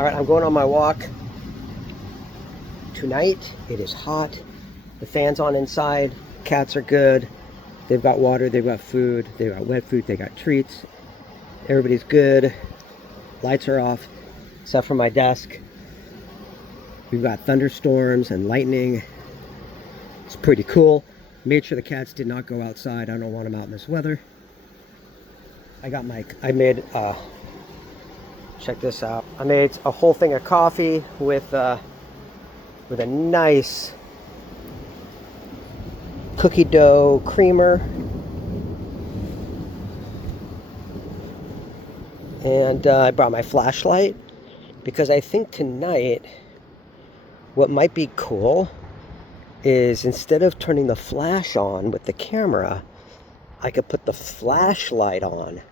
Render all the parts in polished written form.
All right, I'm going on my walk. Tonight, it is hot. The fan's on inside. Cats are good. They've got water, they've got food, they've got wet food, they got treats. Everybody's good. Lights are off, except for my desk. We've got thunderstorms and lightning. It's pretty cool. Made sure the cats did not go outside. I don't want them out in this weather. Check this out. I made a whole thing of coffee with a nice cookie dough creamer. And I brought my flashlight because I think tonight what might be cool is instead of turning the flash on with the camera, I could put the flashlight on.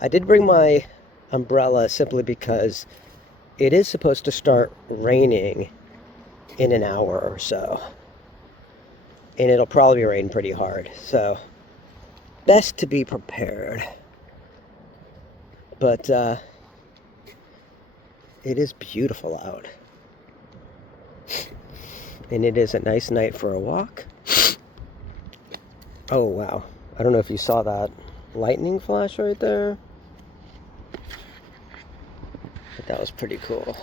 I did bring my umbrella simply because it is supposed to start raining in an hour or so. And it'll probably rain pretty hard. So, best to be prepared. But, it is beautiful out. And it is a nice night for a walk. Oh, wow. I don't know if you saw that lightning flash right there. But that was pretty cool.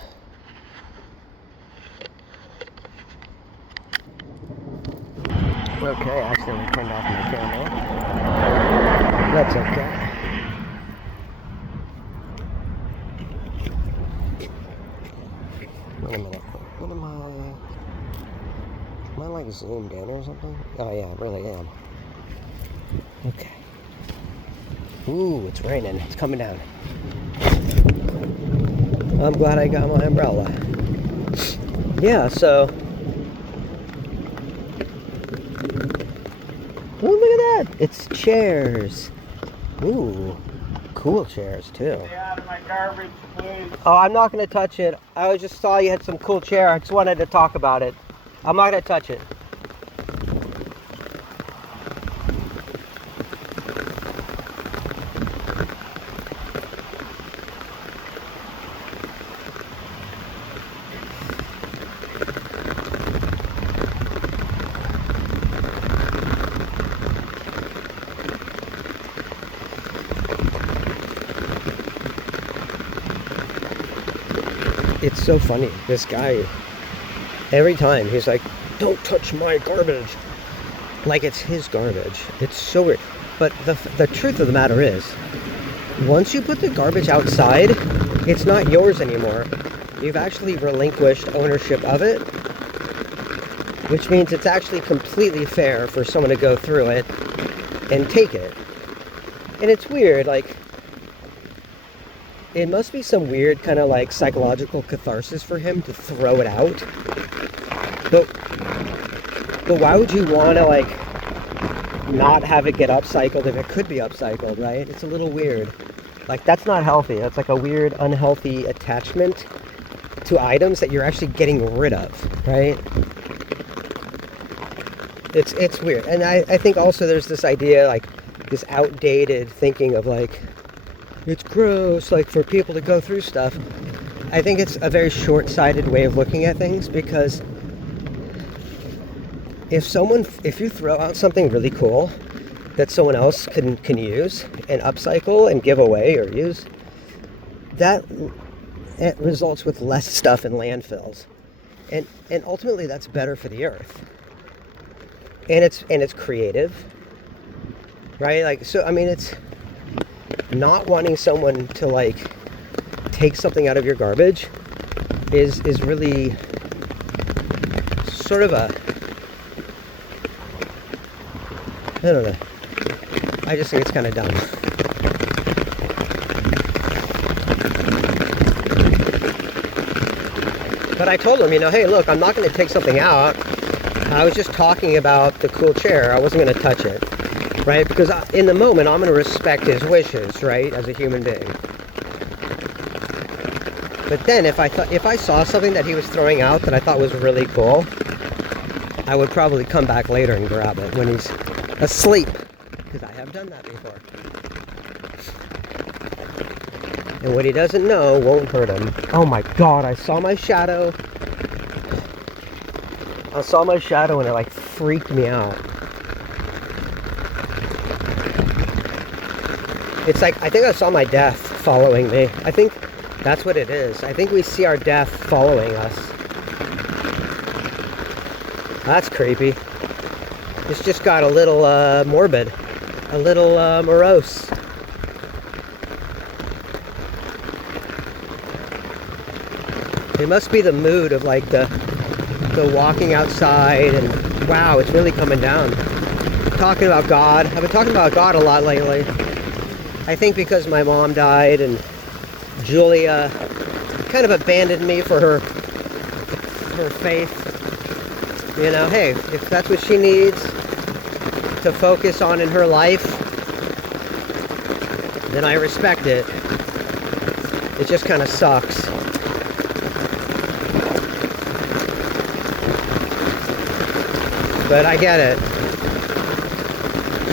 Okay, I accidentally turned off my camera. That's okay. Wait a minute. What am I? Am I like zoomed in or something? Oh yeah, I really am. Okay. Ooh, it's raining. It's coming down. I'm glad I got my umbrella. Yeah, so. Oh, look at that. It's chairs. Ooh, cool chairs too. Stay out of my garbage, please. Oh, I'm not going to touch it. I just saw you had some cool chair. I just wanted to talk about it. I'm not going to touch it. It's so funny. This guy, every time he's like, don't touch my garbage. Like it's his garbage. It's so weird. But the truth of the matter is, once you put the garbage outside, it's not yours anymore. You've actually relinquished ownership of it, which means it's actually completely fair for someone to go through it and take it. And it's weird, like, it must be some weird kind of like psychological catharsis for him to throw it out. But why would you want to like not have it get upcycled if it could be upcycled, right? It's a little weird. Like that's not healthy. That's like a weird, unhealthy attachment to items that you're actually getting rid of, right? It's weird. And I think also there's this idea, like this outdated thinking of like, it's gross, like for people to go through stuff. I think it's a very short-sighted way of looking at things because if you throw out something really cool that someone else can use and upcycle and give away or use, that it results with less stuff in landfills. And ultimately that's better for the earth. And it's creative. Right? Like so I mean it's not wanting someone to like take something out of your garbage is really sort of a, I don't know. I just think it's kind of dumb. But I told him, you know, hey, look, I'm not going to take something out. I was just talking about the cool chair. I wasn't going to touch it. Right? Because in the moment, I'm going to respect his wishes, right? As a human being. But then if I saw something that he was throwing out that I thought was really cool, I would probably come back later and grab it when he's asleep. Because I have done that before. And what he doesn't know won't hurt him. Oh my God, I saw my shadow. I saw my shadow and it like freaked me out. It's like, I think I saw my death following me. I think that's what it is. I think we see our death following us. That's creepy. This just got a little morbid. A little morose. It must be the mood of like the walking outside, and wow, it's really coming down. Talking about God. I've been talking about God a lot lately. I think because my mom died and Julia kind of abandoned me for her faith. You know, hey, if that's what she needs to focus on in her life, then I respect it. It just kind of sucks. But I get it.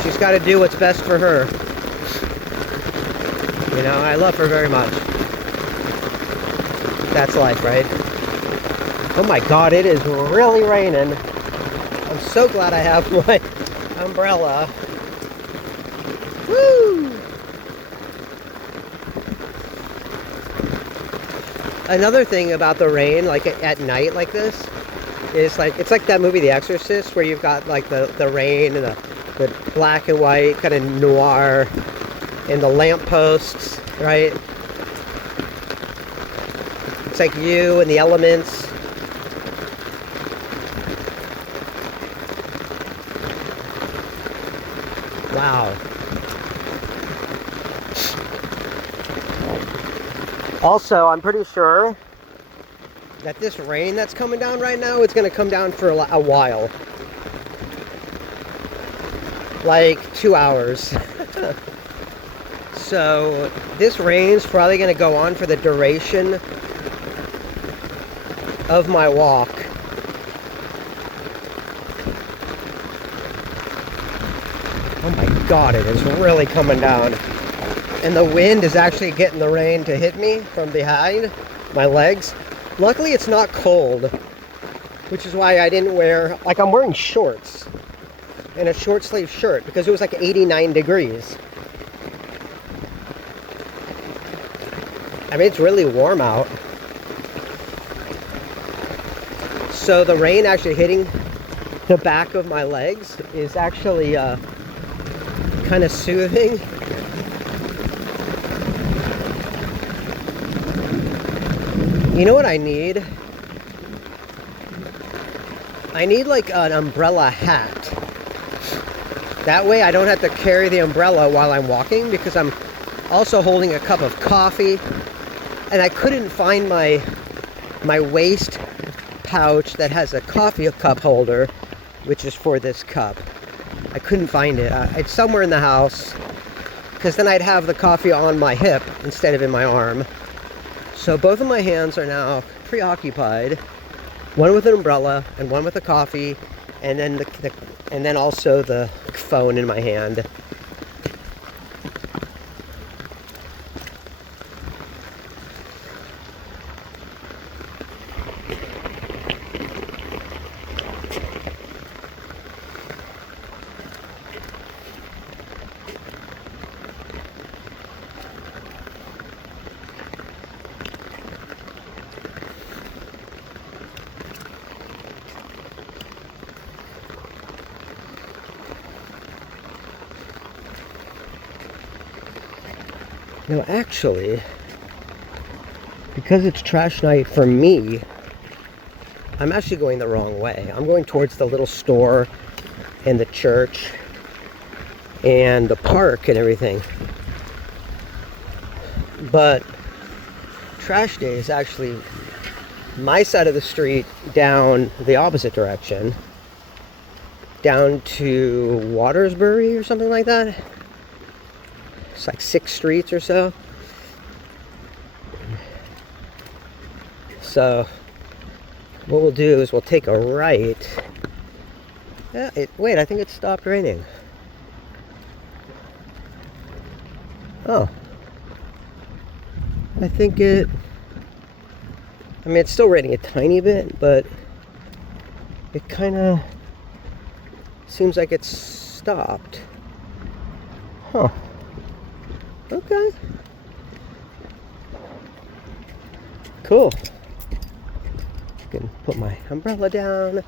She's got to do what's best for her. You know, I love her very much. That's life, right? Oh my God, it is really raining. I'm so glad I have my umbrella. Woo! Another thing about the rain, like at night like this, is like, it's like that movie The Exorcist, where you've got like the rain and the black and white kind of noir and the lampposts, right? It's like you and the elements. Wow. Also, I'm pretty sure that this rain that's coming down right now, it's going to come down for a while. Like 2 hours. So this rain's probably going to go on for the duration of my walk. Oh my God, it is really coming down. And the wind is actually getting the rain to hit me from behind my legs. Luckily, it's not cold, which is why I didn't wear, like, I'm wearing shorts and a short sleeve shirt because it was like 89 degrees. I mean, it's really warm out. So the rain actually hitting the back of my legs is actually kind of soothing. You know what I need? I need like an umbrella hat. That way I don't have to carry the umbrella while I'm walking, because I'm also holding a cup of coffee and I couldn't find my waist pouch that has a coffee cup holder, which is for this cup. I couldn't find it. It's somewhere in the house, because then I'd have the coffee on my hip instead of in my arm. So both of my hands are now preoccupied, one with an umbrella and one with a coffee, and then also the phone in my hand. No, actually, because it's trash night for me, I'm actually going the wrong way. I'm going towards the little store and the church and the park and everything. But trash day is actually my side of the street down the opposite direction, down to Watersbury or something like that. It's like 6 streets or so. So what we'll do is we'll take a right. Wait, I think it stopped raining. Oh. I think I mean, it's still raining a tiny bit, but it kind of seems like it's stopped. Huh. Okay. Cool. I can put my umbrella down.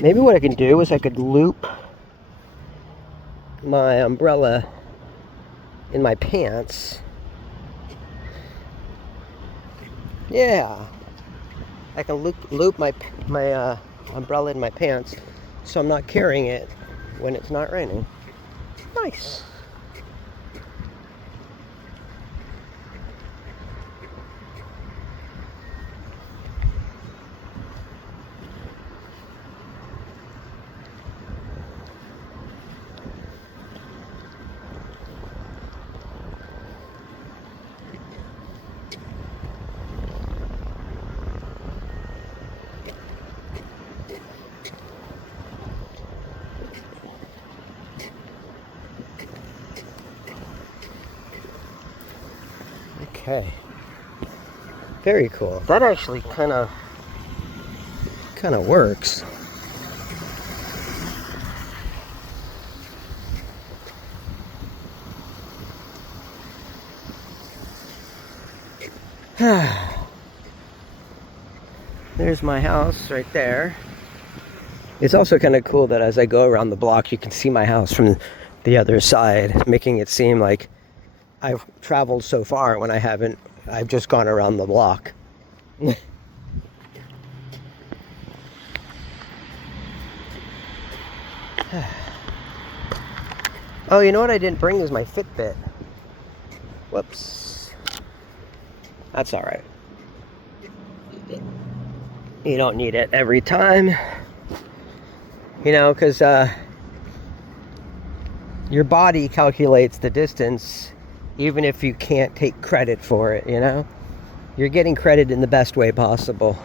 Maybe what I can do is I could loop my umbrella in my pants. Yeah. I can loop my umbrella in my pants so I'm not carrying it when it's not raining. Nice. Okay. Very cool. That actually kind of works. There's my house right there. It's also kind of cool that as I go around the block, you can see my house from the other side, making it seem like I've traveled so far when I haven't. I've just gone around the block. Oh, you know what I didn't bring is my Fitbit. Whoops. That's all right. You don't need it every time. You know, because your body calculates the distance even if you can't take credit for it, you know? You're getting credit in the best way possible.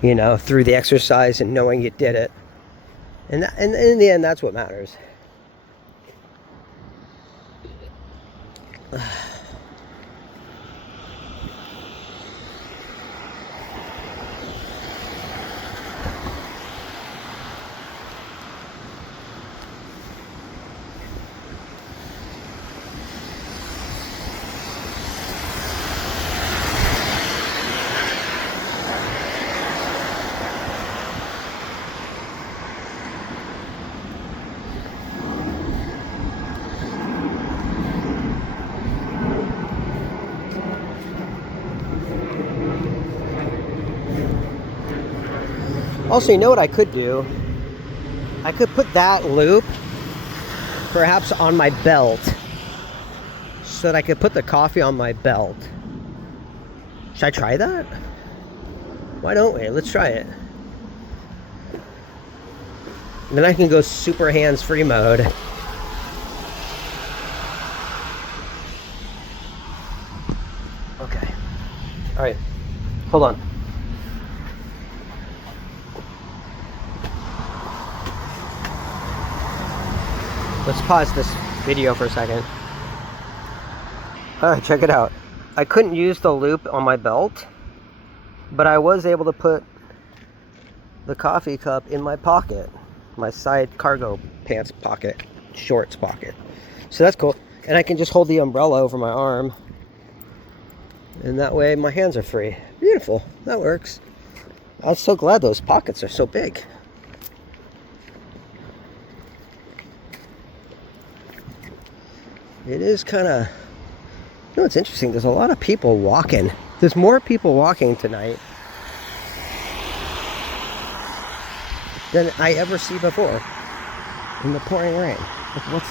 You know, through the exercise and knowing you did it. And in the end, that's what matters. Also, you know what I could do? I could put that loop perhaps on my belt so that I could put the coffee on my belt. Should I try that? Why don't we? Let's try it. And then I can go super hands-free mode. Okay. All right. Hold on. Let's pause this video for a second. Alright, check it out. I couldn't use the loop on my belt, but I was able to put the coffee cup in my pocket. My side cargo pants pocket, shorts pocket. So that's cool. And I can just hold the umbrella over my arm. And that way my hands are free. Beautiful. That works. I was so glad those pockets are so big. It is kind of, you know, it's interesting. There's a lot of people walking. There's more people walking tonight than I ever see before in the pouring rain. Like,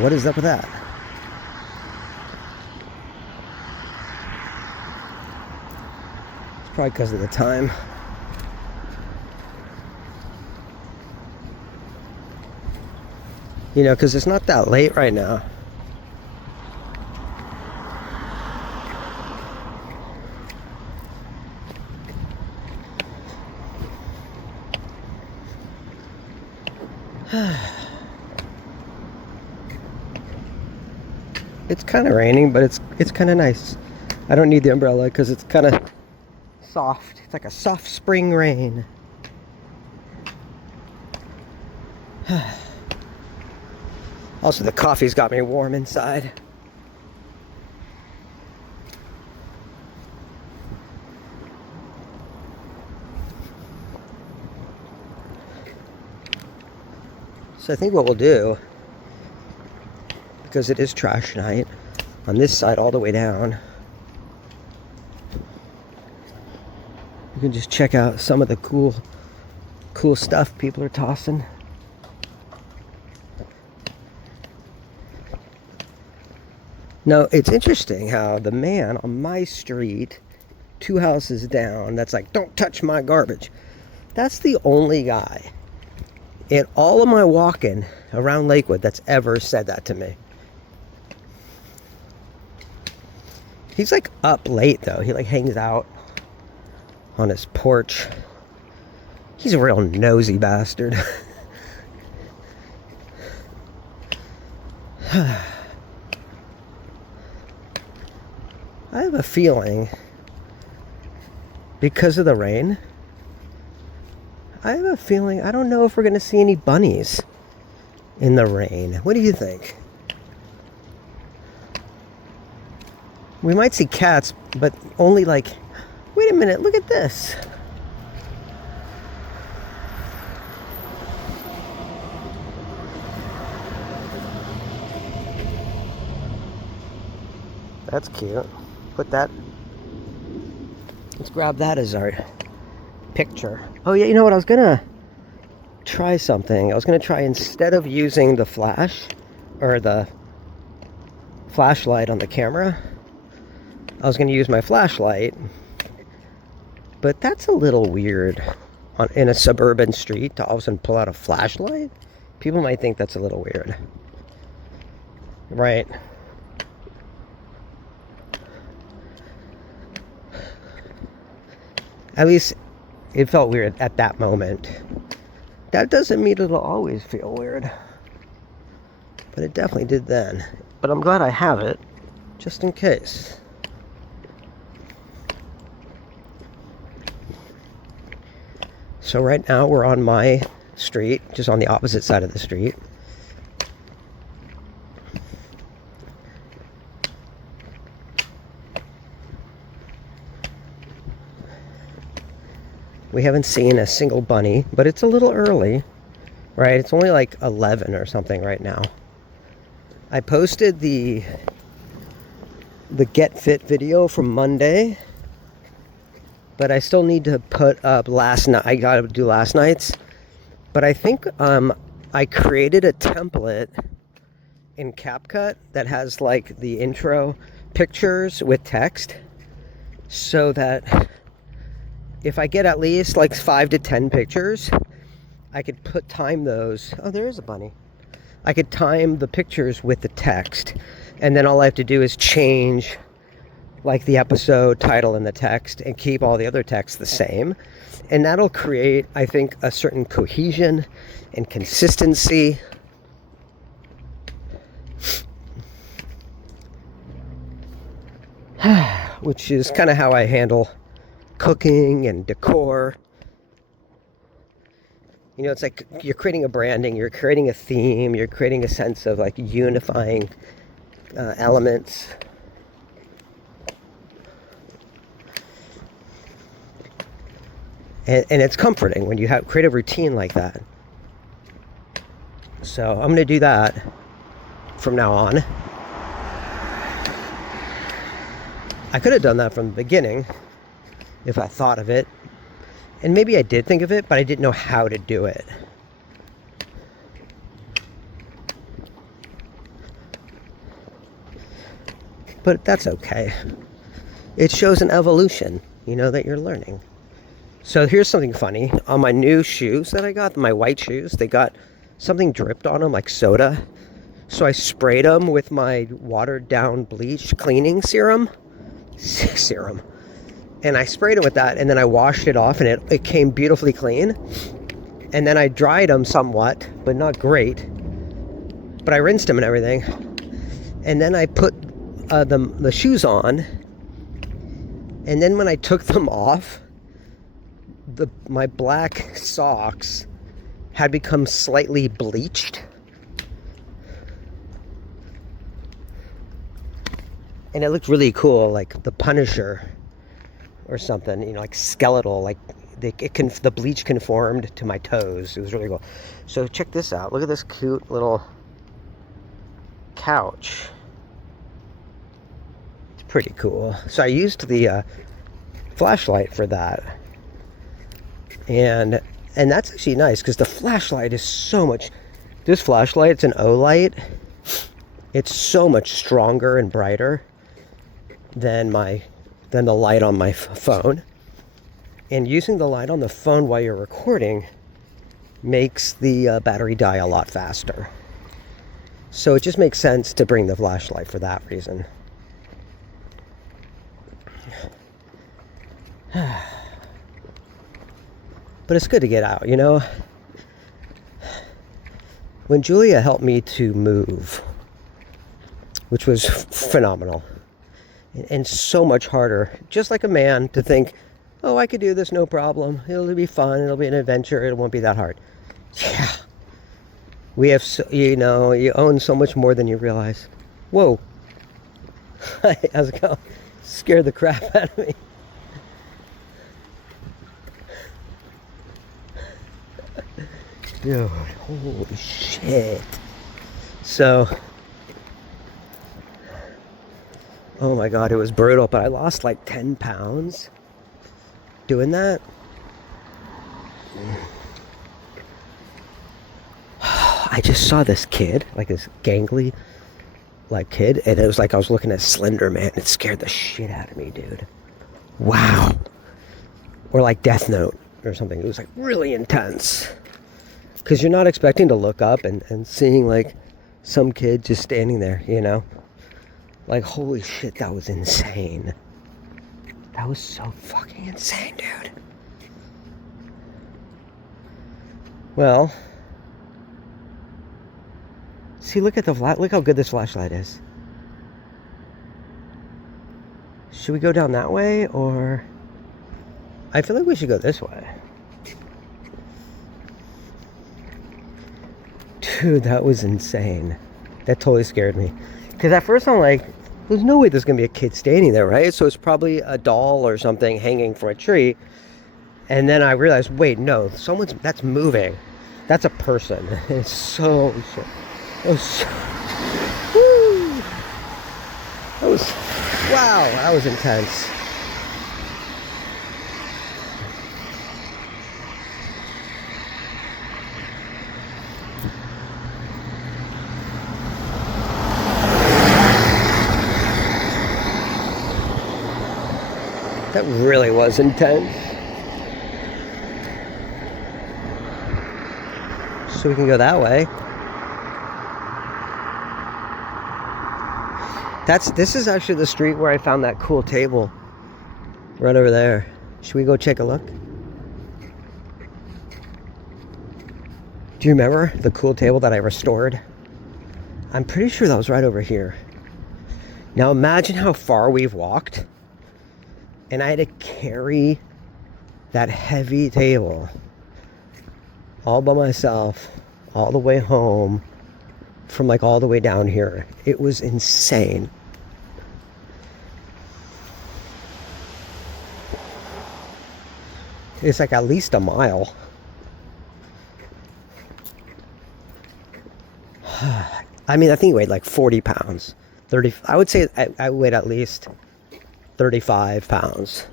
what is up with that? It's probably because of the time. You know, because it's not that late right now. It's kind of raining, but it's kind of nice. I don't need the umbrella because it's kind of soft. It's like a soft spring rain. Also, the coffee's got me warm inside. So I think what we'll do, because it is trash night, on this side all the way down, you can just check out some of the cool stuff people are tossing. Now, it's interesting how the man on my street, 2 houses down, that's like, don't touch my garbage. That's the only guy in all of my walking around Lakewood that's ever said that to me. He's like up late though. He like hangs out on his porch. He's a real nosy bastard. I have a feeling, because of the rain, I have a feeling, I don't know if we're going to see any bunnies in the rain. What do you think? We might see cats, but only like, wait a minute, look at this. That's cute. Put that, let's grab that as our picture. Oh yeah, you know what, I was gonna try something. I was gonna try, instead of using the flash or the flashlight on the camera, I was gonna use my flashlight, but that's a little weird in a suburban street to all of a sudden pull out a flashlight. People might think that's a little weird, right? At least it felt weird at that moment. That doesn't mean it'll always feel weird, but it definitely did then. But I'm glad I have it, just in case. So right now we're on my street, just on the opposite side of the street. We haven't seen a single bunny, but it's a little early, right? It's only like 11 or something right now. I posted the Get Fit video from Monday, but I still need to put up last night. I gotta do last night's, but I think I created a template in CapCut that has like the intro pictures with text, so that if I get at least like 5 to 10 pictures, I could time those. Oh, there is a bunny. I could time the pictures with the text, and then all I have to do is change like the episode title and the text and keep all the other text the same. And that'll create, I think, a certain cohesion and consistency. Which is kind of how I handle cooking and decor. You know, it's like you're creating a branding, you're creating a theme, you're creating a sense of like unifying elements. And it's comforting when you create a routine like that. So I'm going to do that from now on. I could have done that from the beginning if I thought of it. And maybe I did think of it, but I didn't know how to do it. But that's okay. It shows an evolution, you know, that you're learning. So here's something funny. On my new shoes that I got, my white shoes, they got something dripped on them, like soda. So I sprayed them with my watered down bleach cleaning serum. And I sprayed it with that, and then I washed it off, and it came beautifully clean. And then I dried them somewhat, but not great. But I rinsed them and everything. And then I put the shoes on, and then when I took them off, my black socks had become slightly bleached. And it looked really cool, like the Punisher or something, you know, like skeletal, like the bleach conformed to my toes. It was really cool. So check this out. Look at this cute little couch. It's pretty cool. So I used the flashlight for that. And that's actually nice because the flashlight is so much, this flashlight, it's an O-light. It's so much stronger and brighter than the light on my phone. And using the light on the phone while you're recording makes the battery die a lot faster. So it just makes sense to bring the flashlight for that reason. But it's good to get out, you know? When Julia helped me to move, which was phenomenal, and so much harder, just like a man, to think, oh, I could do this, no problem. It'll be fun. It'll be an adventure. It won't be that hard. Yeah. We have, you know, you own so much more than you realize. Whoa. How's it going? Scared the crap out of me. Dude, holy shit. So, oh my God, it was brutal, but I lost like 10 pounds doing that. I just saw this kid, like this gangly like kid, and it was like I was looking at Slender Man. It scared the shit out of me, dude. Wow. Or like Death Note or something. It was like really intense. Because you're not expecting to look up and seeing like some kid just standing there, you know? Like, holy shit, that was insane. That was so fucking insane, dude. Well, see, look at look how good this flashlight is. Should we go down that way, or I feel like we should go this way. Dude, that was insane. That totally scared me. Because at first I'm like, there's no way there's going to be a kid standing there, right? So it's probably a doll or something hanging from a tree. And then I realized, wait, no, that's moving. That's a person. It's so, woo. Wow, that was intense. That really was intense. So we can go that way. This is actually the street where I found that cool table. Right over there. Should we go take a look? Do you remember the cool table that I restored? I'm pretty sure that was right over here. Now imagine how far we've walked. And I had to carry that heavy table all by myself, all the way home, from like all the way down here. It was insane. It's like at least a mile. I mean, I think it weighed like 40 pounds. 30, I would say I weighed at least 35 pounds.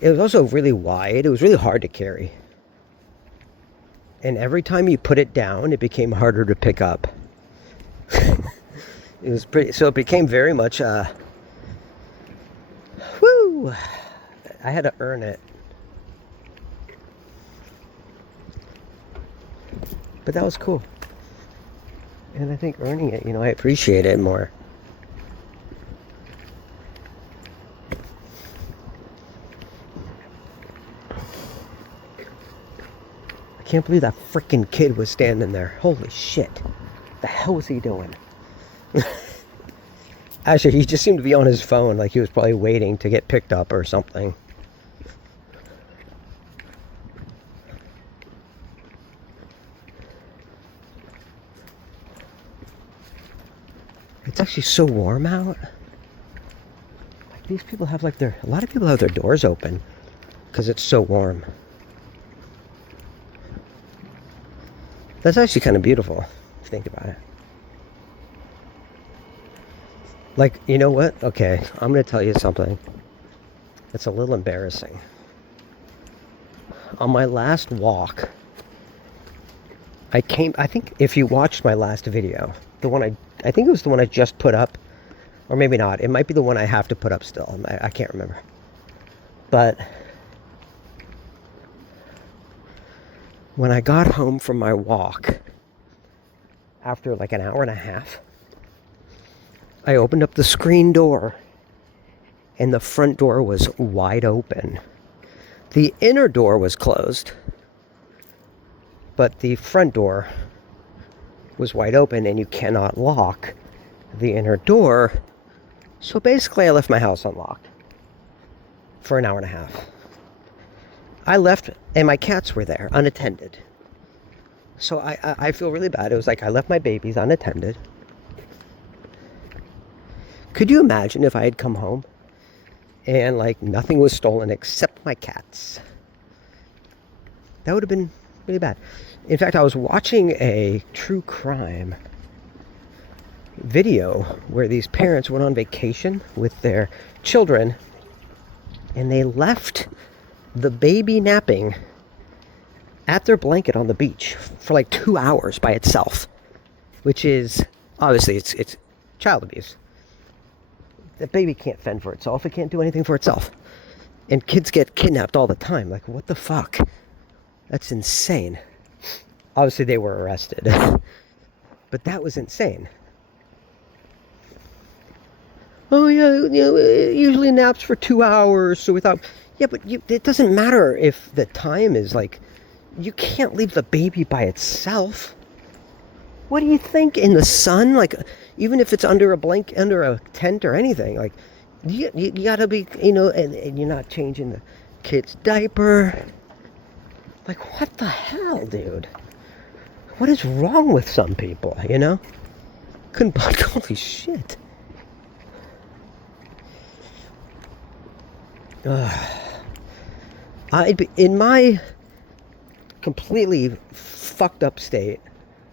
It was also really wide. It was really hard to carry. And every time you put it down, it became harder to pick up. It was pretty, so it became very much, woo! I had to earn it. But that was cool. And I think earning it, you know, I appreciate it more. Can't believe that freaking kid was standing there. Holy shit. The hell was he doing? Actually, he just seemed to be on his phone, like he was probably waiting to get picked up or something. It's actually so warm out. Like, these people have like a lot of people have their doors open because it's so warm. That's actually kind of beautiful, if you think about it. Like, you know what? Okay, I'm going to tell you something. It's a little embarrassing. On my last walk, I think if you watched my last video, I think it was the one I just put up, or maybe not. It might be the one I have to put up still. I can't remember. But when I got home from my walk, after like an hour and a half, I opened up the screen door, and the front door was wide open. The inner door was closed, but the front door was wide open, and you cannot lock the inner door. So basically, I left my house unlocked for an hour and a half. I left, and my cats were there, unattended. So I feel really bad. It was like I left my babies unattended. Could you imagine if I had come home and like nothing was stolen except my cats? That would have been really bad. In fact, I was watching a true crime video where these parents went on vacation with their children, and they left the baby napping at their blanket on the beach for like 2 hours by itself, which is obviously it's child abuse. The baby can't fend for itself. It can't do anything for itself. And kids get kidnapped all the time. Like, what the fuck? That's insane. Obviously, they were arrested. But that was insane. Oh, yeah, it usually naps for 2 hours. So we thought, yeah, but it doesn't matter if the time is like, you can't leave the baby by itself. What do you think, in the sun? Like, even if it's under a tent or anything, like, you gotta be, and you're not changing the kid's diaper. Like, what the hell, dude? What is wrong with some people, Couldn't, holy shit. In my completely fucked up state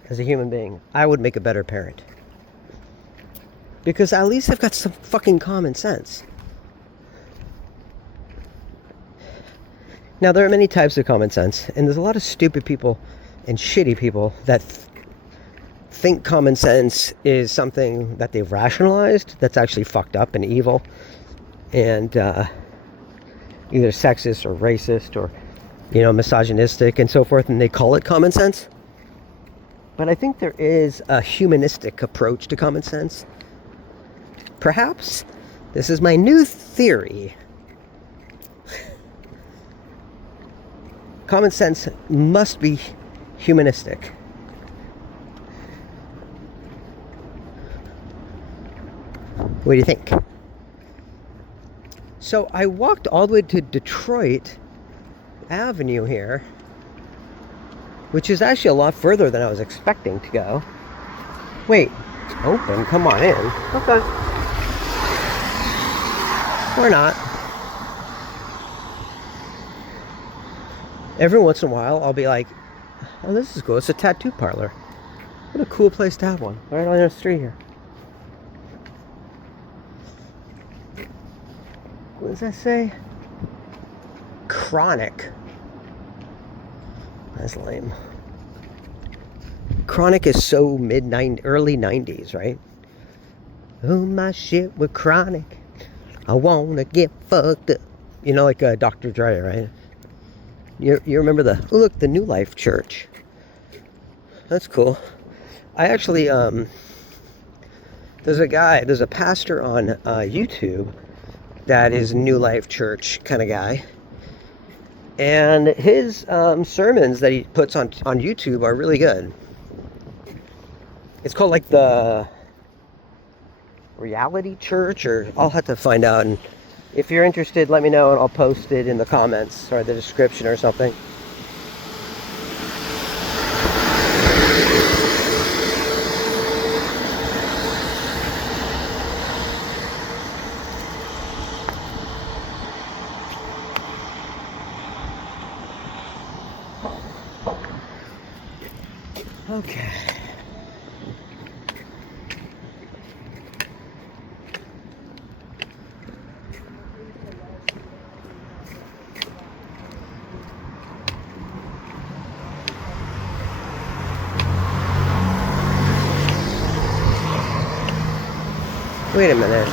as a human being, I would make a better parent. Because at least I've got some fucking common sense. Now, there are many types of common sense, and there's a lot of stupid people and shitty people that think common sense is something that they've rationalized that's actually fucked up and evil and either sexist or racist or misogynistic and so forth, and they call it common sense. But I think there is a humanistic approach to common sense. Perhaps this is my new theory. Common sense must be humanistic. What do you think? So I walked all the way to Detroit Avenue here, which is actually a lot further than I was expecting to go. Wait, it's open. Come on in. Okay. Or not. Every once in a while, I'll be like, oh, this is cool. It's a tattoo parlor. What a cool place to have one. Right on the street here. What does that say? Chronic. That's lame. Chronic is so early 90s, right? Oh, my shit with Chronic. I wanna get fucked up. Like Dr. Dre, right? You remember the New Life Church. That's cool. I actually, there's a pastor on YouTube that is New Life Church kind of guy. And his sermons that he puts on YouTube are really good. It's called like the reality church, or I'll have to find out. And if you're interested, let me know and I'll post it in the comments or the description or something. Okay. Wait a minute.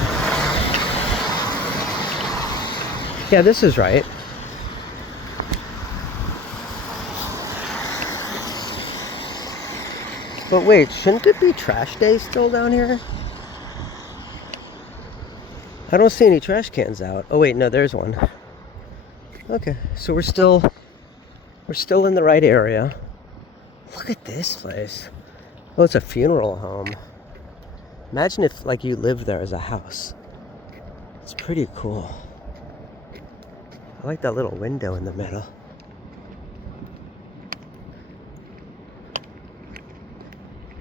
Yeah, this is right. But wait, shouldn't it be trash day still down here? I don't see any trash cans out. Oh wait, no, there's one. Okay, so we're still in the right area. Look at this place. Oh, it's a funeral home. Imagine if like you lived there as a house. It's pretty cool. I like that little window in the middle.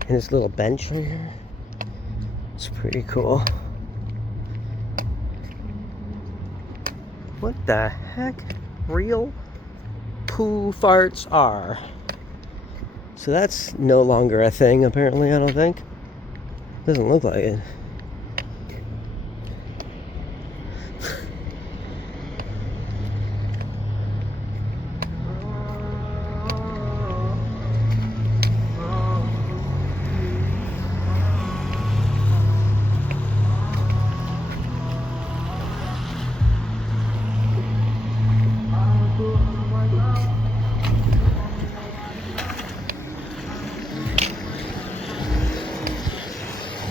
And this little bench right here. It's pretty cool. What the heck? Real poo farts are. So that's no longer a thing, apparently, I don't think. Doesn't look like it.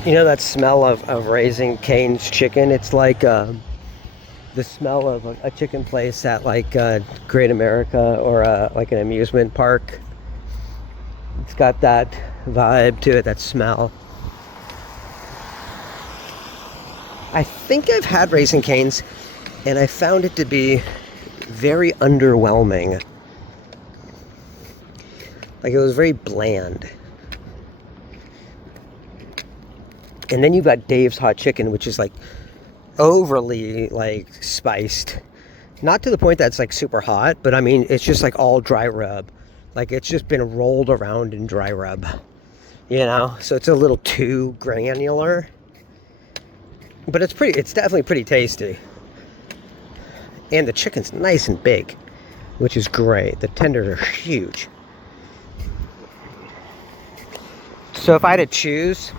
You know that smell of Raising Cane's chicken? It's like the smell of a chicken place at like Great America or like an amusement park. It's got that vibe to it, that smell. I think I've had Raising Cane's and I found it to be very underwhelming. Like it was very bland. And then you've got Dave's Hot Chicken, which is like overly like spiced. Not to the point that's like super hot, but I mean, it's just like all dry rub. Like it's just been rolled around in dry rub, you know? So it's a little too granular, but it's definitely pretty tasty. And the chicken's nice and big, which is great. The tenders are huge. So if I had to choose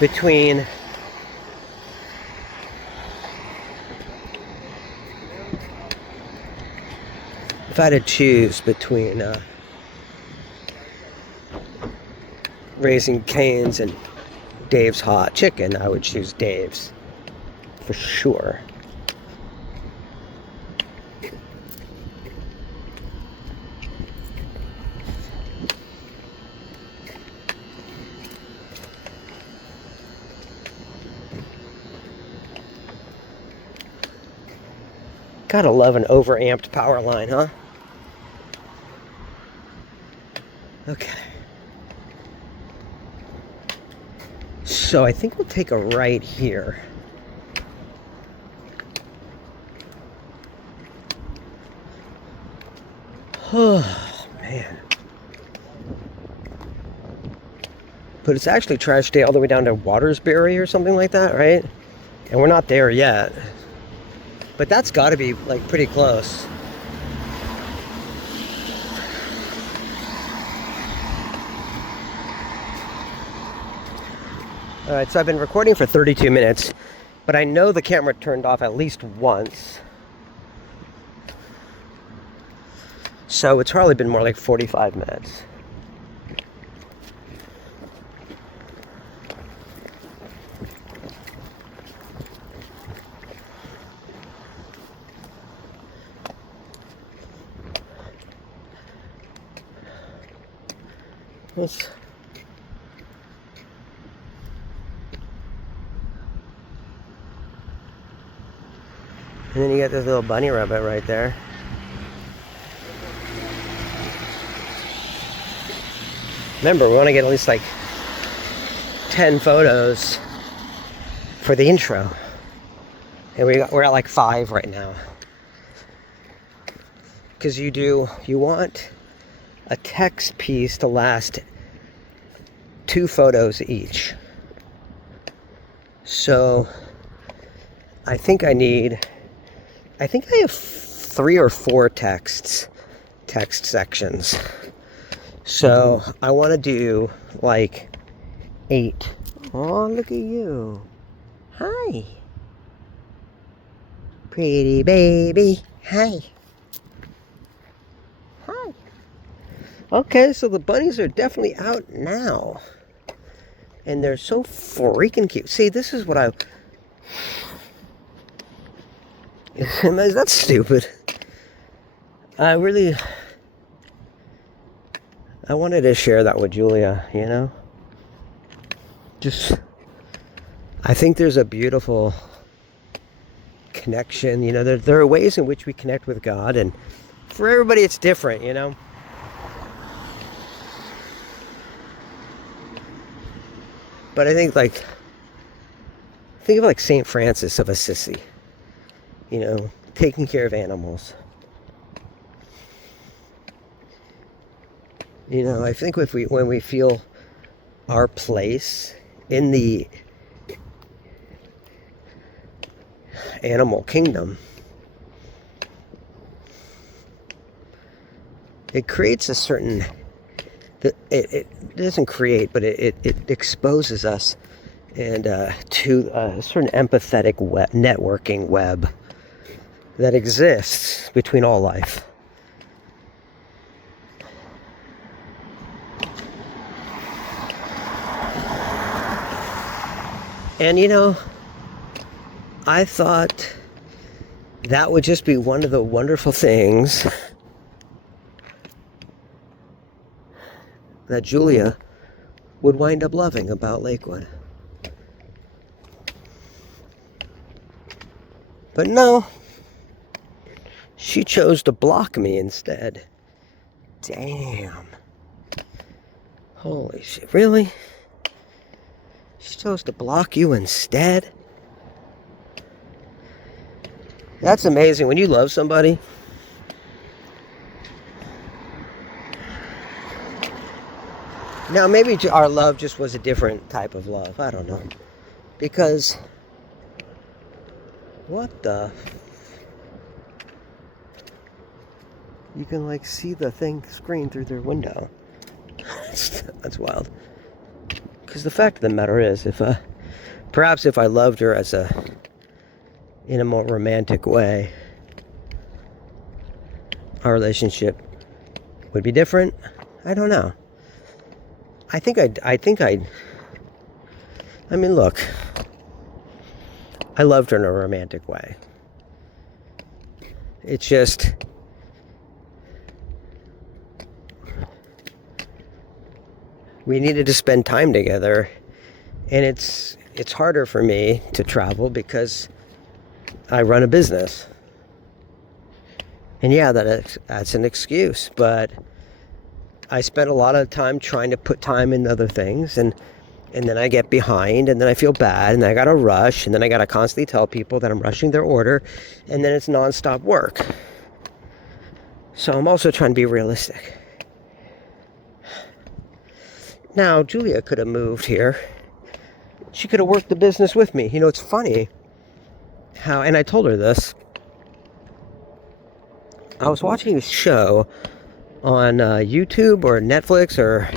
between Raising Cane's and Dave's Hot Chicken, I would choose Dave's for sure. Gotta love an overamped power line, huh? Okay. So I think we'll take a right here. Oh, man. But it's actually trash day all the way down to Watersbury or something like that, right? And we're not there yet. But that's got to be like pretty close. All right, so I've been recording for 32 minutes, but I know the camera turned off at least once. So it's probably been more like 45 minutes. And then you got this little bunny rabbit right there. Remember, we want to get at least like 10 photos for the intro. And we're at like 5 right now. Because you want a text piece to last 2 photos each. So I think I have 3 or 4 text sections. So I want to do like 8. Oh, look at you. Hi. Pretty baby. Hi. Hi. Okay, so the bunnies are definitely out now. And they're so freaking cute. See, this is what is that stupid? I wanted to share that with Julia, you know? I think there's a beautiful connection, you know, there are ways in which we connect with God, and for everybody it's different, you know? But I think think of like St. Francis of Assisi, you know, taking care of animals. You know, I think when we feel our place in the animal kingdom, it creates a certain, it doesn't create, but it exposes us and to a certain empathetic networking web that exists between all life. And you know, I thought that would just be one of the wonderful things that Julia would wind up loving about Lakewood. But no, she chose to block me instead. Damn. Holy shit, really? She chose to block you instead? That's amazing. When you love somebody, now maybe our love just was a different type of love. I don't know. Because, what the? You can like see the screen through their window. That's wild. Because the fact of the matter is, perhaps if I loved her in a more romantic way, our relationship would be different. I don't know. I mean, look, I loved her in a romantic way. It's just, we needed to spend time together, and it's harder for me to travel because I run a business. And yeah, that's an excuse, but I spent a lot of time trying to put time in other things, and then I get behind, and then I feel bad, and then I gotta rush, and then I gotta constantly tell people that I'm rushing their order, and then it's nonstop work. So I'm also trying to be realistic. Now, Julia could have moved here. She could have worked the business with me. You know, it's funny how, and I told her this, I was watching a show on YouTube or Netflix or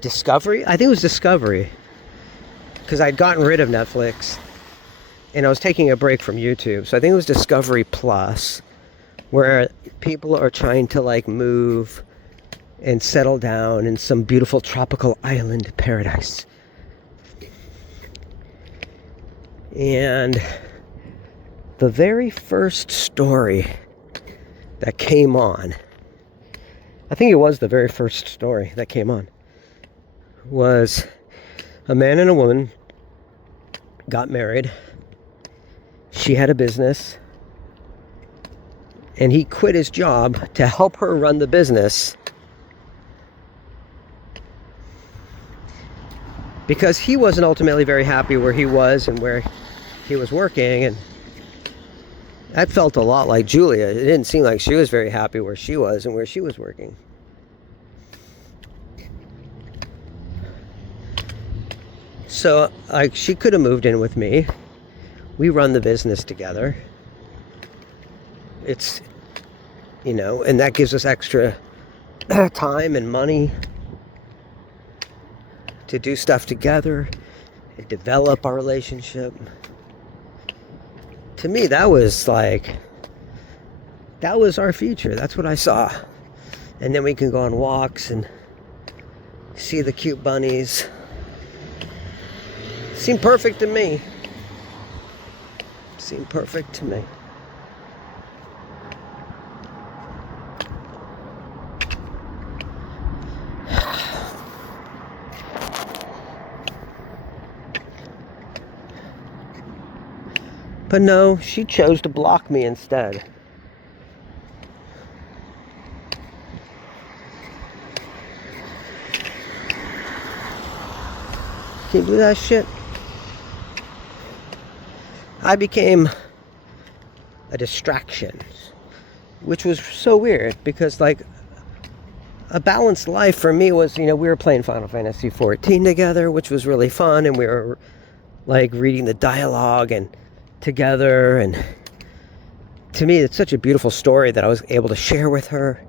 Discovery. I think it was Discovery, because I'd gotten rid of Netflix and I was taking a break from YouTube. So I think it was Discovery Plus, where people are trying to like move and settle down in some beautiful tropical island paradise. And the very first story that came on, I think it was the very first story that came on, was a man and a woman got married, She had a business, and he quit his job to help her run the business because he wasn't ultimately very happy where he was and where he was working. And that felt a lot like Julia. It didn't seem like she was very happy where she was and where she was working. So, like, she could have moved in with me. We run the business together. It's, and that gives us extra time and money to do stuff together and develop our relationship. To me, that was our future. That's what I saw. And then we can go on walks and see the cute bunnies. Seemed perfect to me. Seemed perfect to me. But no, she chose to block me instead. Can you do that shit? I became a distraction, which was so weird because, like, a balanced life for me was, we were playing Final Fantasy 14 together, which was really fun, and we were like reading the dialogue and together, and to me it's such a beautiful story that I was able to share with her.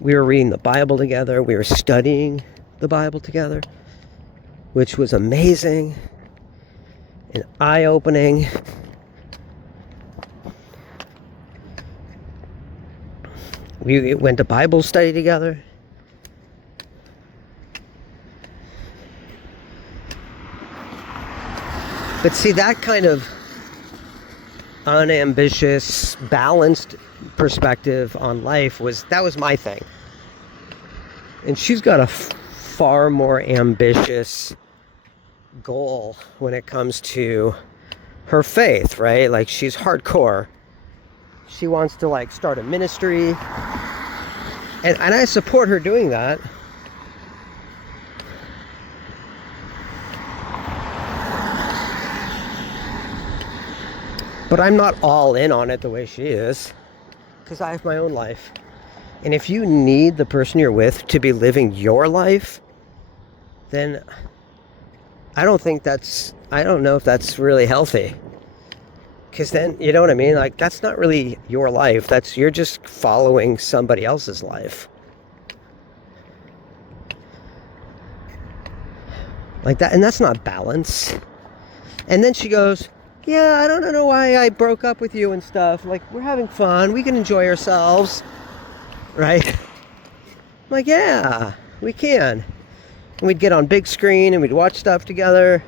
We were reading the Bible together, we were studying the Bible together, which was amazing and eye-opening. We went to Bible study together. But see, that kind of unambitious, balanced perspective on life was my thing. And she's got a far more ambitious goal when it comes to her faith, right? Like, she's hardcore. She wants to, like, start a ministry. And I support her doing that. But I'm not all in on it the way she is, because I have my own life. And if you need the person you're with to be living your life, then I don't know if that's really healthy. Because then, you know what I mean? Like, that's not really your life. You're just following somebody else's life. Like that, and that's not balance. And then she goes, yeah, I don't know why I broke up with you and stuff. Like, we're having fun. We can enjoy ourselves. Right? I'm like, yeah, we can. And we'd get on big screen and we'd watch stuff together.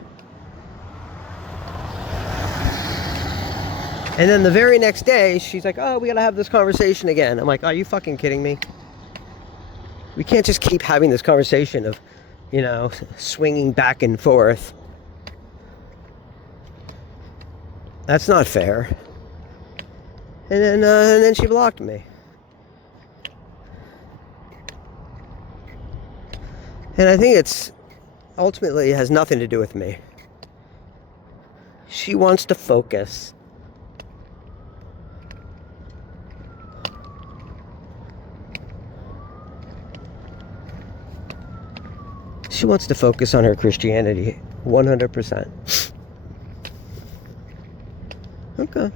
And then the very next day, she's like, oh, we gotta have this conversation again. I'm like, are you fucking kidding me? We can't just keep having this conversation of, swinging back and forth. That's not fair. And then she blocked me. And I think it's ultimately has nothing to do with me. She wants to focus. She wants to focus on her Christianity 100%. Okay.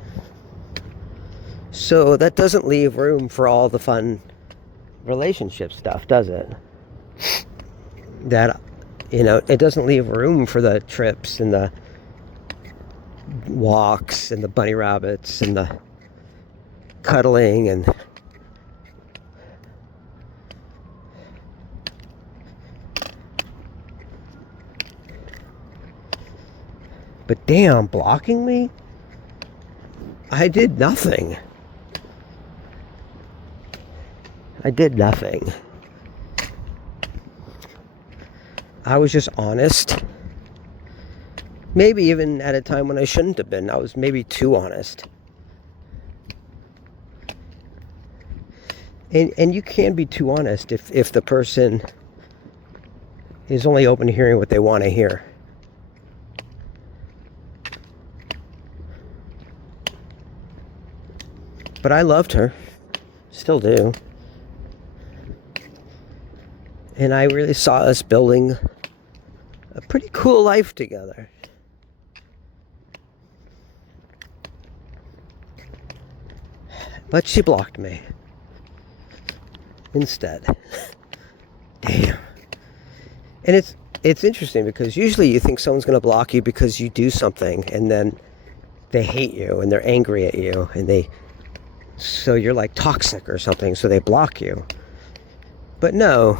So that doesn't leave room for all the fun relationship stuff, does it? That, it doesn't leave room for the trips and the walks and the bunny rabbits and the cuddling and but damn, blocking me? I did nothing. I did nothing. I was just honest. Maybe even at a time when I shouldn't have been. I was maybe too honest. And you can be too honest if the person is only open to hearing what they want to hear. But I loved her. Still do. And I really saw us building a pretty cool life together. But she blocked me instead. Damn. And it's interesting because usually you think someone's going to block you because you do something and then they hate you and they're angry at you and so you're like toxic or something, so they block you. But no,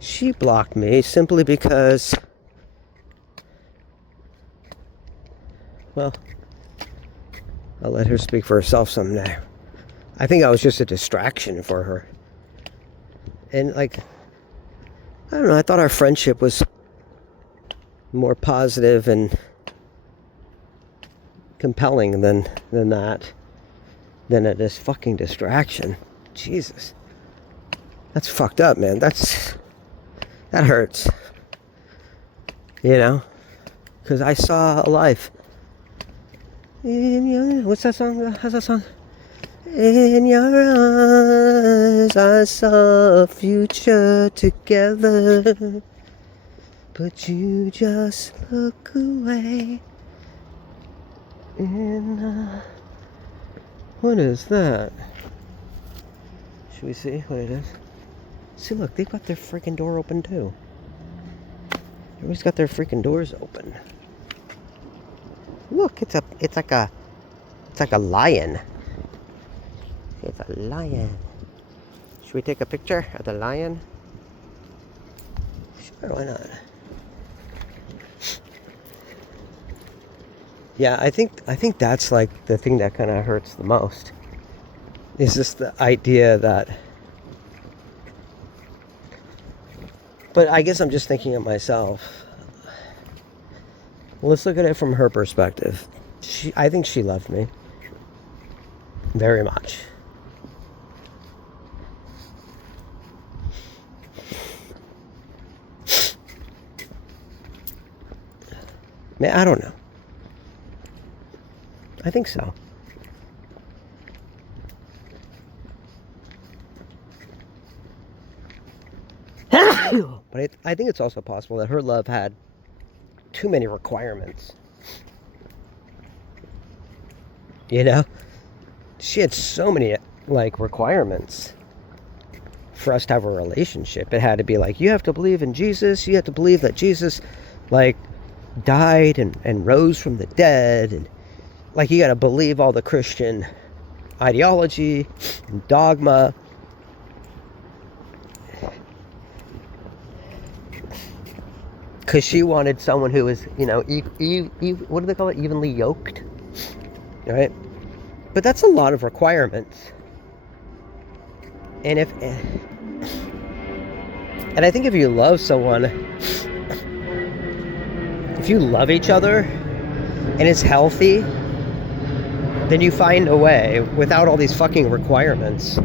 she blocked me simply because, well, I'll let her speak for herself someday. I think I was just a distraction for her. And like, I don't know, I thought our friendship was more positive and compelling than that. Than it is fucking distraction. Jesus. That's fucked up, man. That hurts. You know? Because I saw a life. What's that song? How's that song? In your eyes, I saw a future together, but you just look away. What is that? Should we see what it is? See, look, they've got their freaking door open too. Everybody's got their freaking doors open. Look, it's like a lion. It's a lion. Should we take a picture of the lion? Sure, why not? Yeah, I think that's like the thing that kind of hurts the most. Is just the idea that. But I guess I'm just thinking of myself. Let's look at it from her perspective. I think she loved me very much. Man, I don't know. I think so. But I think it's also possible that her love had too many requirements. You know? She had so many, like, requirements for us to have a relationship. It had to be like, you have to believe in Jesus. You have to believe that Jesus, like, died and rose from the dead. And, like, you got to believe all the Christian ideology and dogma. Because she wanted someone who was, you know, what do they call it? Evenly yoked. Right? But that's a lot of requirements. And I think if you love someone, if you love each other and it's healthy, then you find a way without all these fucking requirements.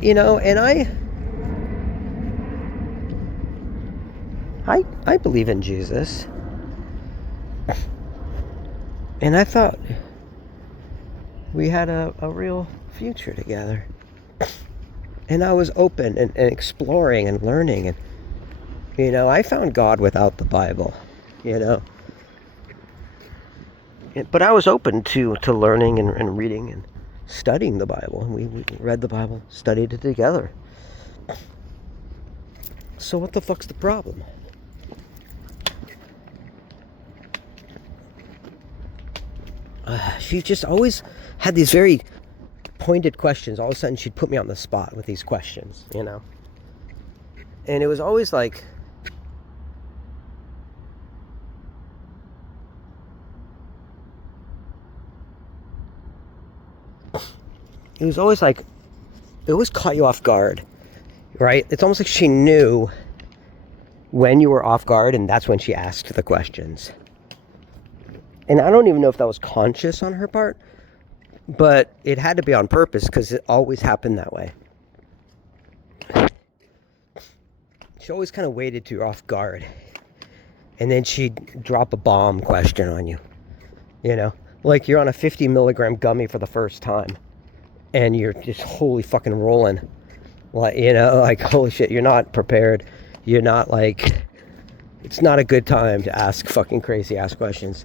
You know, and I believe in Jesus. And I thought we had a real future together. And I was open and exploring and learning. And, you know, I found God without the Bible, you know. But I was open to learning and reading and studying the Bible. And we read the Bible, studied it together. So what the fuck's the problem? She just always had these very pointed questions. All of a sudden she'd put me on the spot with these questions, you know. And it was always like, it always caught you off guard, right? It's almost like she knew when you were off guard, and that's when she asked the questions. And I don't even know if that was conscious on her part, but it had to be on purpose because it always happened that way. She always kind of waited till you're off guard, and then she'd drop a bomb question on you. You know, like you're on a 50 milligram gummy for the first time, and you're just holy fucking rolling. Like, you know, like, holy shit, you're not prepared. You're not like, it's not a good time to ask fucking crazy ass questions.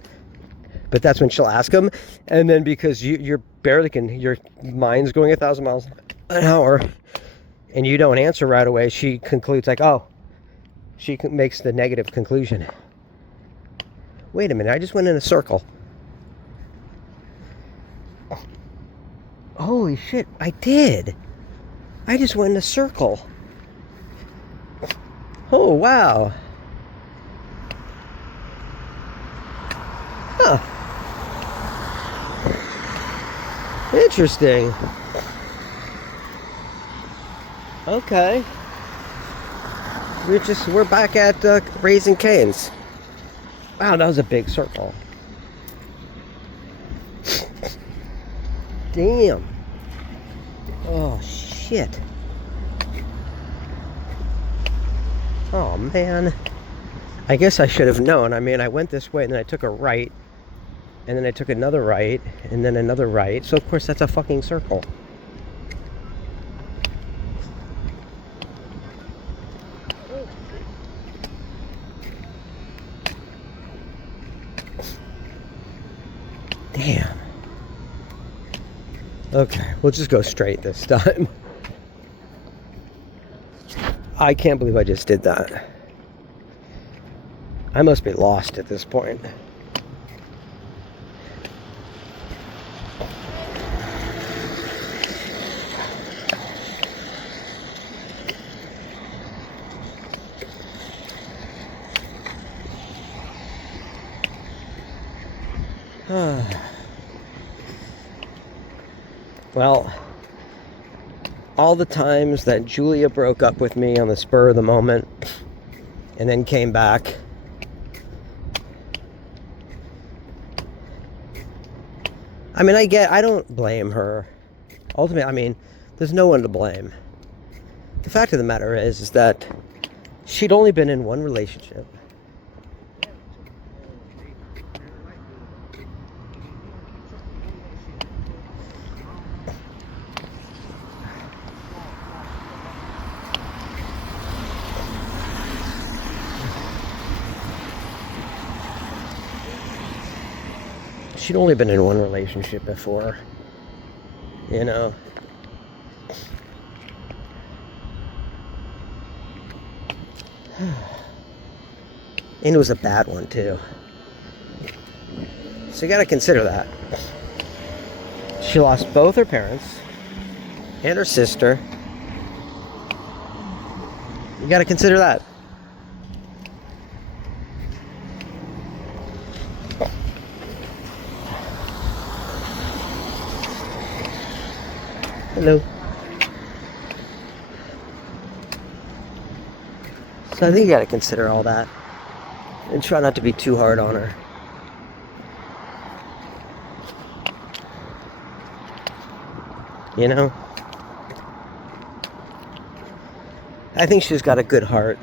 But that's when she'll ask them, and then because you're barely your mind's going 1,000 miles an hour, and you don't answer right away, she concludes like, oh, she makes the negative conclusion. Wait a minute, I just went in a circle. Holy shit, I did. I just went in a circle. Oh, wow. Huh. Interesting. Okay. We're back at Raising Cane's. Wow, that was a big circle. Damn. Oh, shit. Oh, man. I guess I should have known. I mean, I went this way, and then I took a right, and then I took another right, and then another right. So, of course, that's a fucking circle. Damn. Okay, we'll just go straight this time. I can't believe I just did that. I must be lost at this point. Well, all the times that Julia broke up with me on the spur of the moment and then came back, I mean, I don't blame her. Ultimately, I mean, there's no one to blame. The fact of the matter is that she'd only been in one relationship. She'd only been in one relationship before, you know. And it was a bad one, too. So you gotta consider that. She lost both her parents and her sister. You gotta consider that. Hello. So I think you gotta consider all that. And try not to be too hard on her. You know? I think she's got a good heart.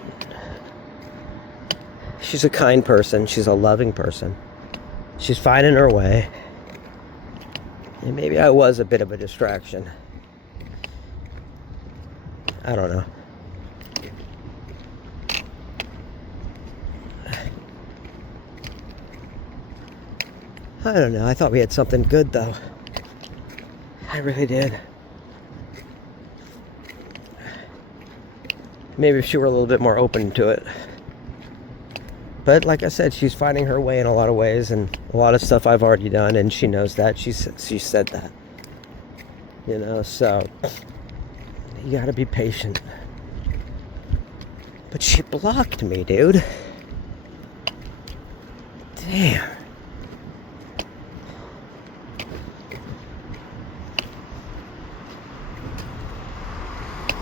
She's a kind person. She's a loving person. She's finding her way. And maybe I was a bit of a distraction. I don't know. I don't know. I thought we had something good, though. I really did. Maybe if she were a little bit more open to it. But like I said, she's finding her way in a lot of ways, and a lot of stuff I've already done, and she knows that. She said that. You know, so you gotta be patient. But she blocked me, dude. Damn.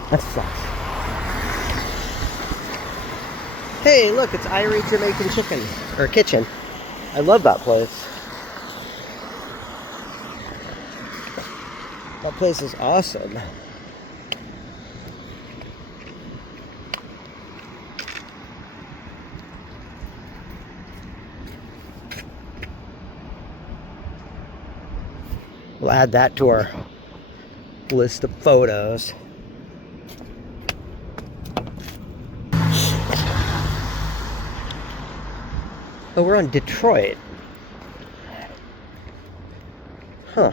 That sucks. Hey, look, it's Irie Jamaican Chicken, or Kitchen. I love that place. That place is awesome. We'll add that to our list of photos. Oh, we're on Detroit. Huh.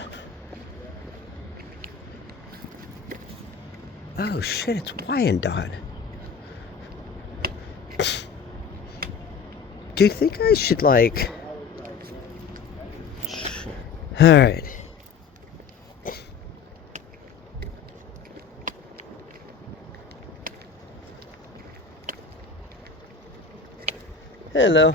Oh shit, it's Wyandotte. Do you think I should like... Alright. Hello.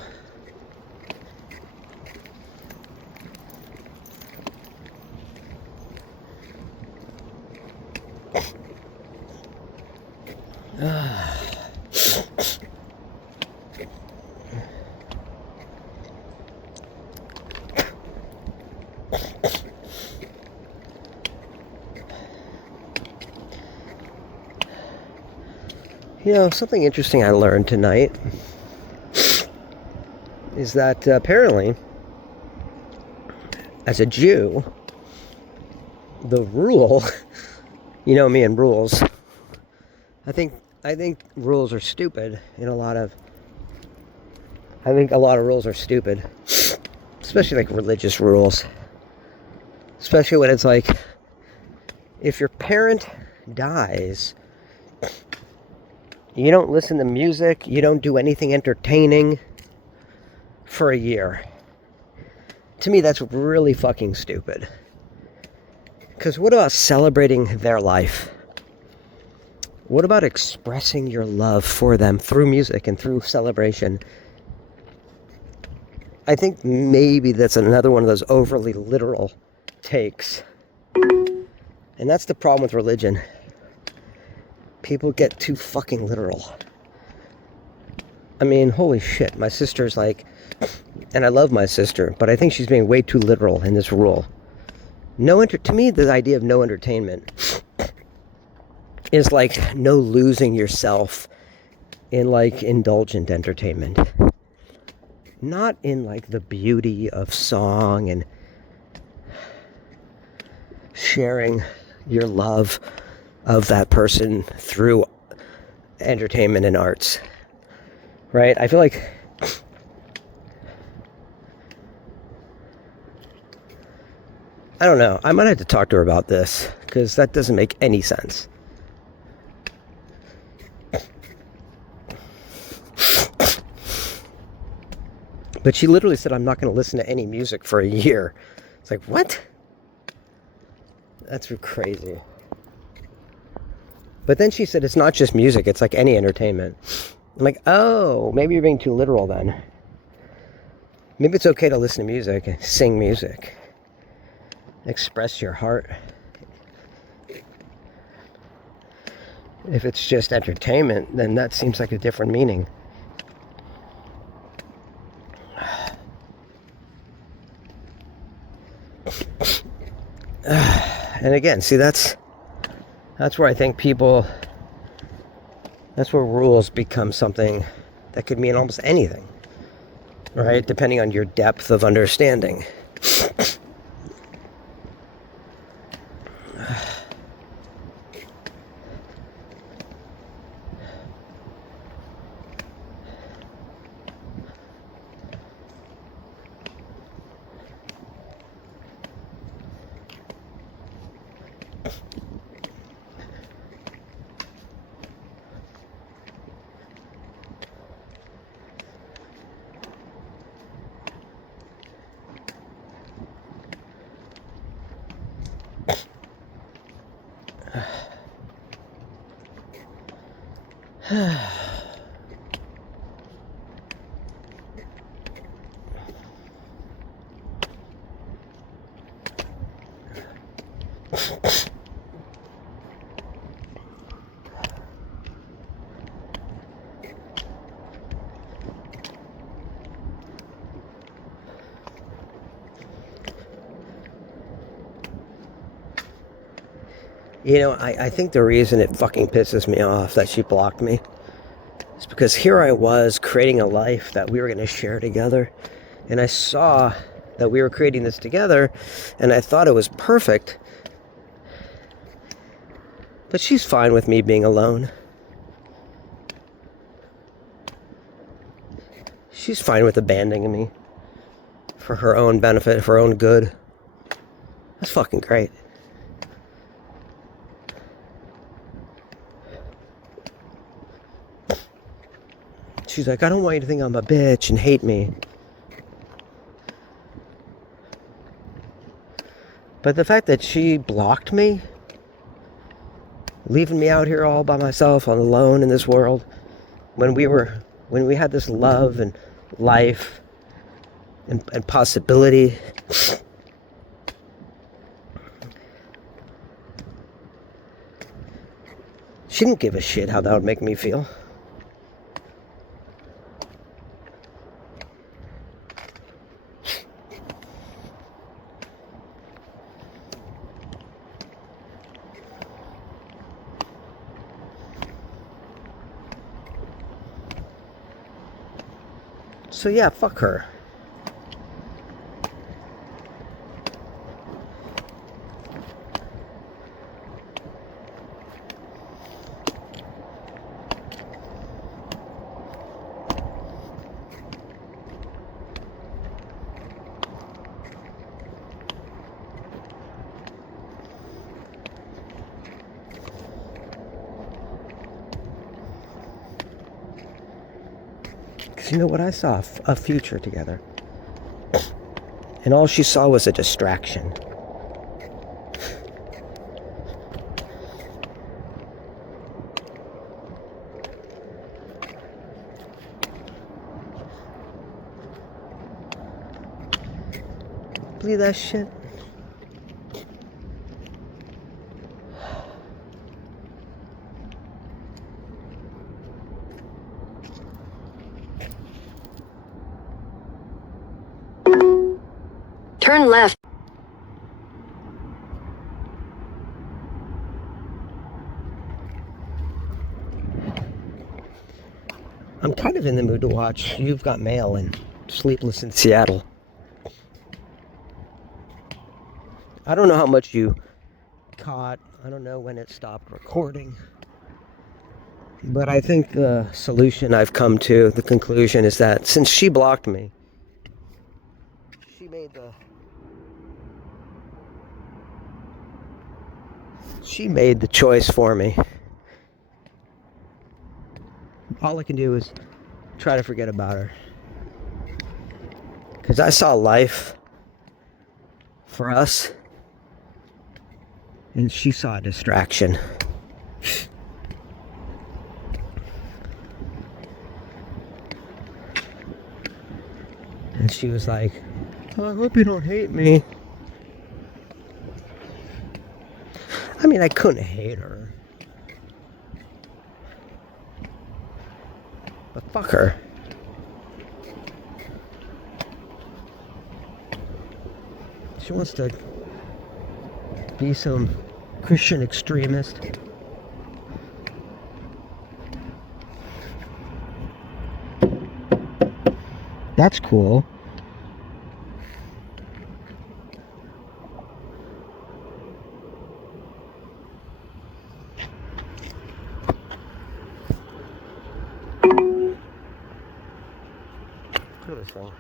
You know, something interesting I learned tonight is that apparently, as a Jew, the rule, you know me and rules, I think rules are stupid in I think a lot of rules are stupid, especially like religious rules, especially when it's like, if your parent dies, you don't listen to music, you don't do anything entertaining for a year. To me, that's really fucking stupid. Because what about celebrating their life? What about expressing your love for them through music and through celebration? I think maybe that's another one of those overly literal takes. And that's the problem with religion. People get too fucking literal. I mean, holy shit, my sister's like, and I love my sister, but I think she's being way too literal in this rule. To me, the idea of no entertainment is like no losing yourself in like indulgent entertainment. Not in like the beauty of song and sharing your love of that person through entertainment and arts. Right? I feel like I don't know. I might have to talk to her about this because that doesn't make any sense. But she literally said, I'm not going to listen to any music for a year. It's like, what? That's crazy. But then she said, it's not just music. It's like any entertainment. I'm like, oh, maybe you're being too literal then. Maybe it's okay to listen to music and sing music. Express your heart. If it's just entertainment, then that seems like a different meaning. And again, see, that's where I think that's where rules become something that could mean almost anything, right? Depending on your depth of understanding. You know, I think the reason it fucking pisses me off that she blocked me is because here I was creating a life that we were going to share together. And I saw that we were creating this together, and I thought it was perfect. But she's fine with me being alone. She's fine with abandoning me for her own benefit, for her own good. That's fucking great. She's like, I don't want you to think I'm a bitch and hate me. But the fact that she blocked me, leaving me out here all by myself, alone in this world, when we had this love and life and possibility. She didn't give a shit how that would make me feel. So yeah, fuck her. You know what? I saw a future together. And all she saw was a distraction. Believe that shit? Turn left. I'm kind of in the mood to watch You've Got Mail and Sleepless in Seattle. I don't know how much you caught. I don't know when it stopped recording. But I think the solution I've come to, the conclusion, is that since she blocked me, she made the choice for me. All I can do is try to forget about her. Because I saw life for us, and she saw a distraction. And she was like, oh, I hope you don't hate me. I mean, I couldn't hate her. But fuck her. She wants to be some Christian extremist. That's cool. Look at this thing.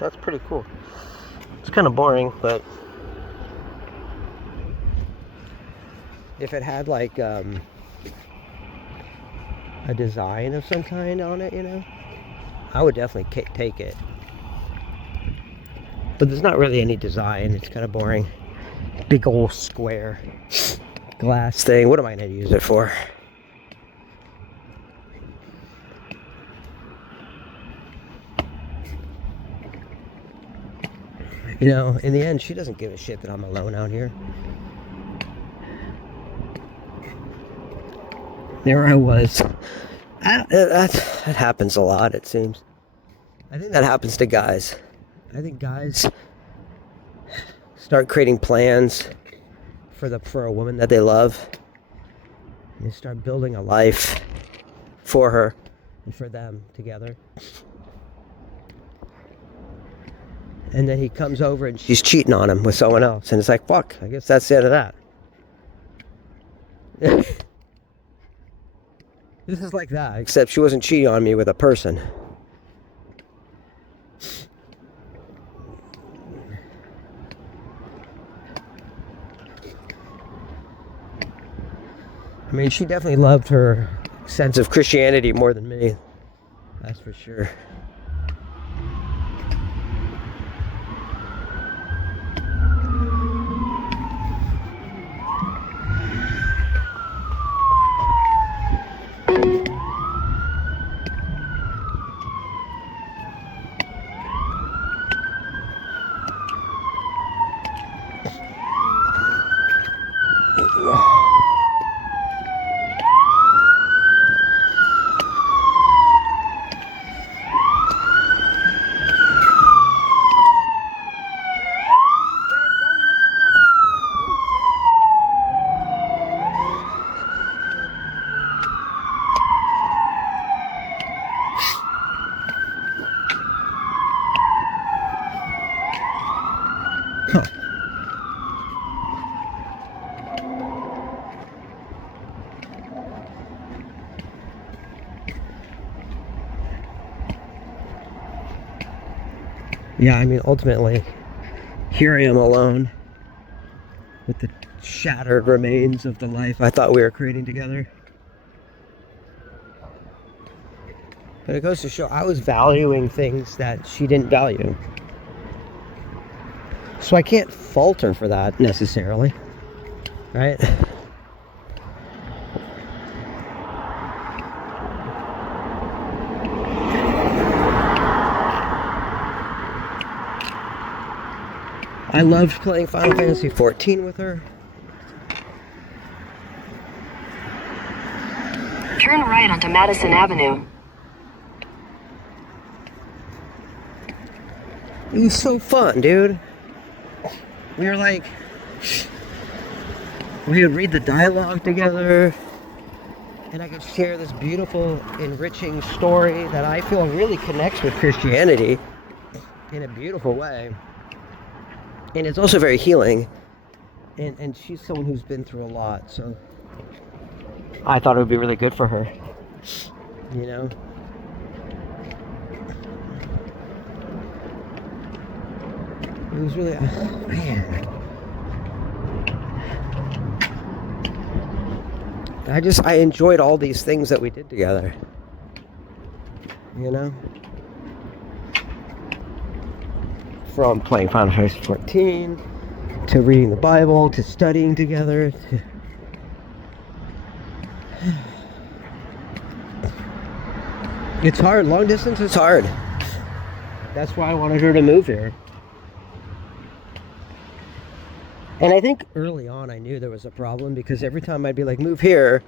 That's pretty cool. It's kind of boring, but if it had like a design of some kind on it, you know, I would definitely take it. But there's not really any design. It's kind of boring. Big old square glass thing. What am I going to use it for? You know, in the end, she doesn't give a shit that I'm alone out here. There I was. That happens a lot, it seems. I think that happens to guys. I think guys start creating plans for a woman that they love. And start building a life for her and for them together. And then he comes over and she's cheating on him with someone else. And it's like, fuck, I guess that's the end of that. This is like that, except she wasn't cheating on me with a person. I mean, she definitely loved her sense of Christianity more than me. That's for sure. Yeah, I mean, ultimately, here I am alone with the shattered remains of the life I thought we were creating together. But it goes to show I was valuing things that she didn't value. So I can't fault her for that necessarily, right? I loved playing Final Fantasy XIV with her. Turn right onto Madison Avenue. It was so fun, dude. We were like, we would read the dialogue together, and I could share this beautiful, enriching story that I feel really connects with Christianity in a beautiful way. And it's also very healing. And she's someone who's been through a lot, so I thought it would be really good for her. You know? It was really, man. I enjoyed all these things that we did together. You know? From playing Final Fantasy XIV, to reading the Bible, to studying together. It's hard. Long distance is hard. That's why I wanted her to move here. And I think early on I knew there was a problem, because every time I'd be like, move here,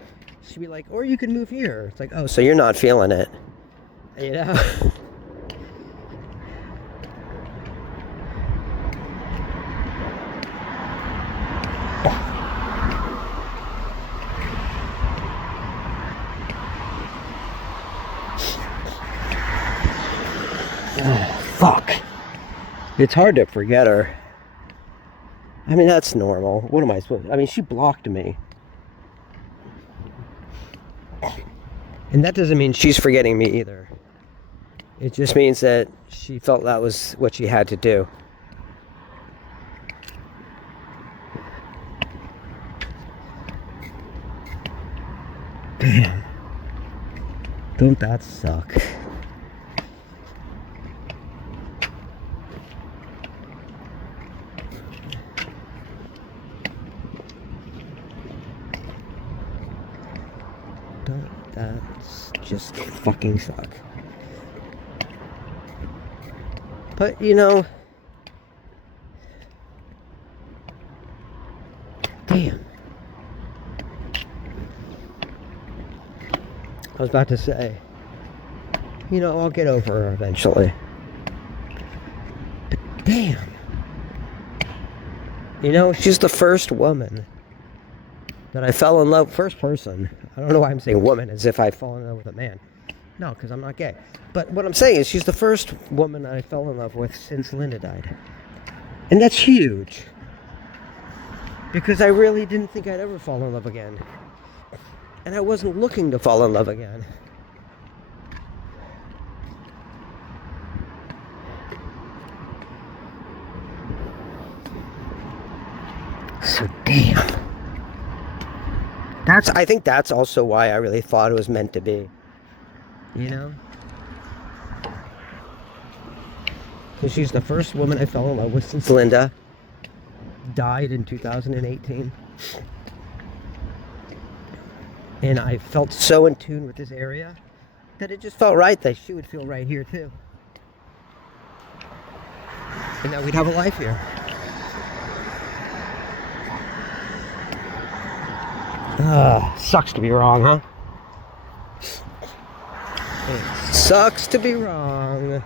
she'd be like, or you can move here. It's like, oh, so you're not feeling it. You know? Oh, fuck. It's hard to forget her. I mean, that's normal. What am I supposed to... I mean, she blocked me. And that doesn't mean she's forgetting me either. It just means that she felt that was what she had to do. Damn. Don't that suck? Don't that just fucking suck? But, you know, damn. I was about to say, you know, I'll get over her eventually. But damn. You know, she's the first woman that I fell in love, first person. I don't know why I'm saying woman as if I fall in love with a man. No, because I'm not gay. But what I'm saying is she's the first woman I fell in love with since Linda died. And that's huge. Because I really didn't think I'd ever fall in love again. And I wasn't looking to fall in love again. So damn. I think that's also why I really thought it was meant to be. You know? Because she's the first woman I fell in love with since Linda died in 2018. And I felt so in tune with this area that it just felt right that she would feel right here too. And that we'd have a life here. Sucks to be wrong, huh? It sucks to be wrong.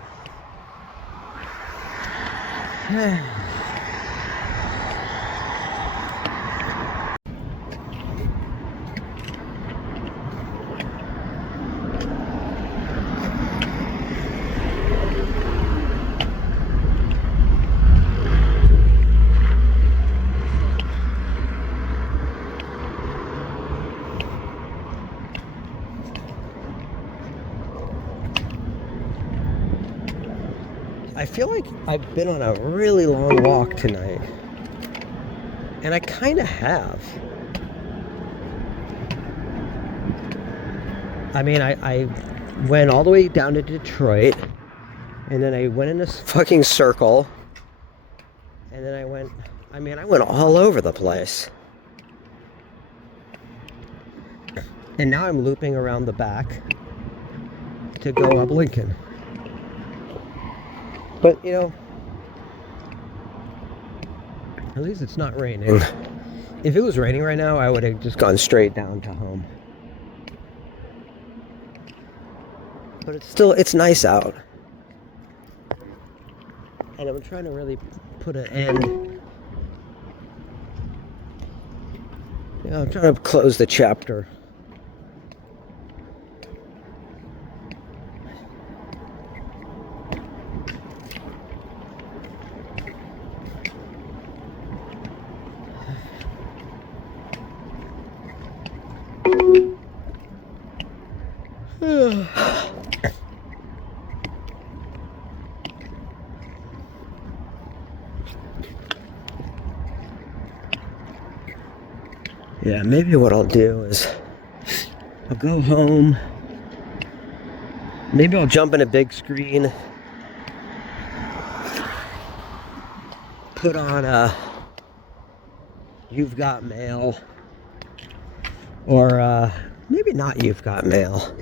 I feel like I've been on a really long walk tonight. And I kind of have. I mean, I went all the way down to Detroit. And then I went in a fucking circle. And then I went all over the place. And now I'm looping around the back to go up Lincoln. But, you know, at least it's not raining. If it was raining right now, I would have just gone straight down to home. But it's nice out. And I'm trying to really put an end. You know, I'm trying to close the chapter. Yeah, maybe what I'll do is I'll go home. Maybe I'll jump in a big screen. Put on You've Got Mail. Or maybe not You've Got Mail.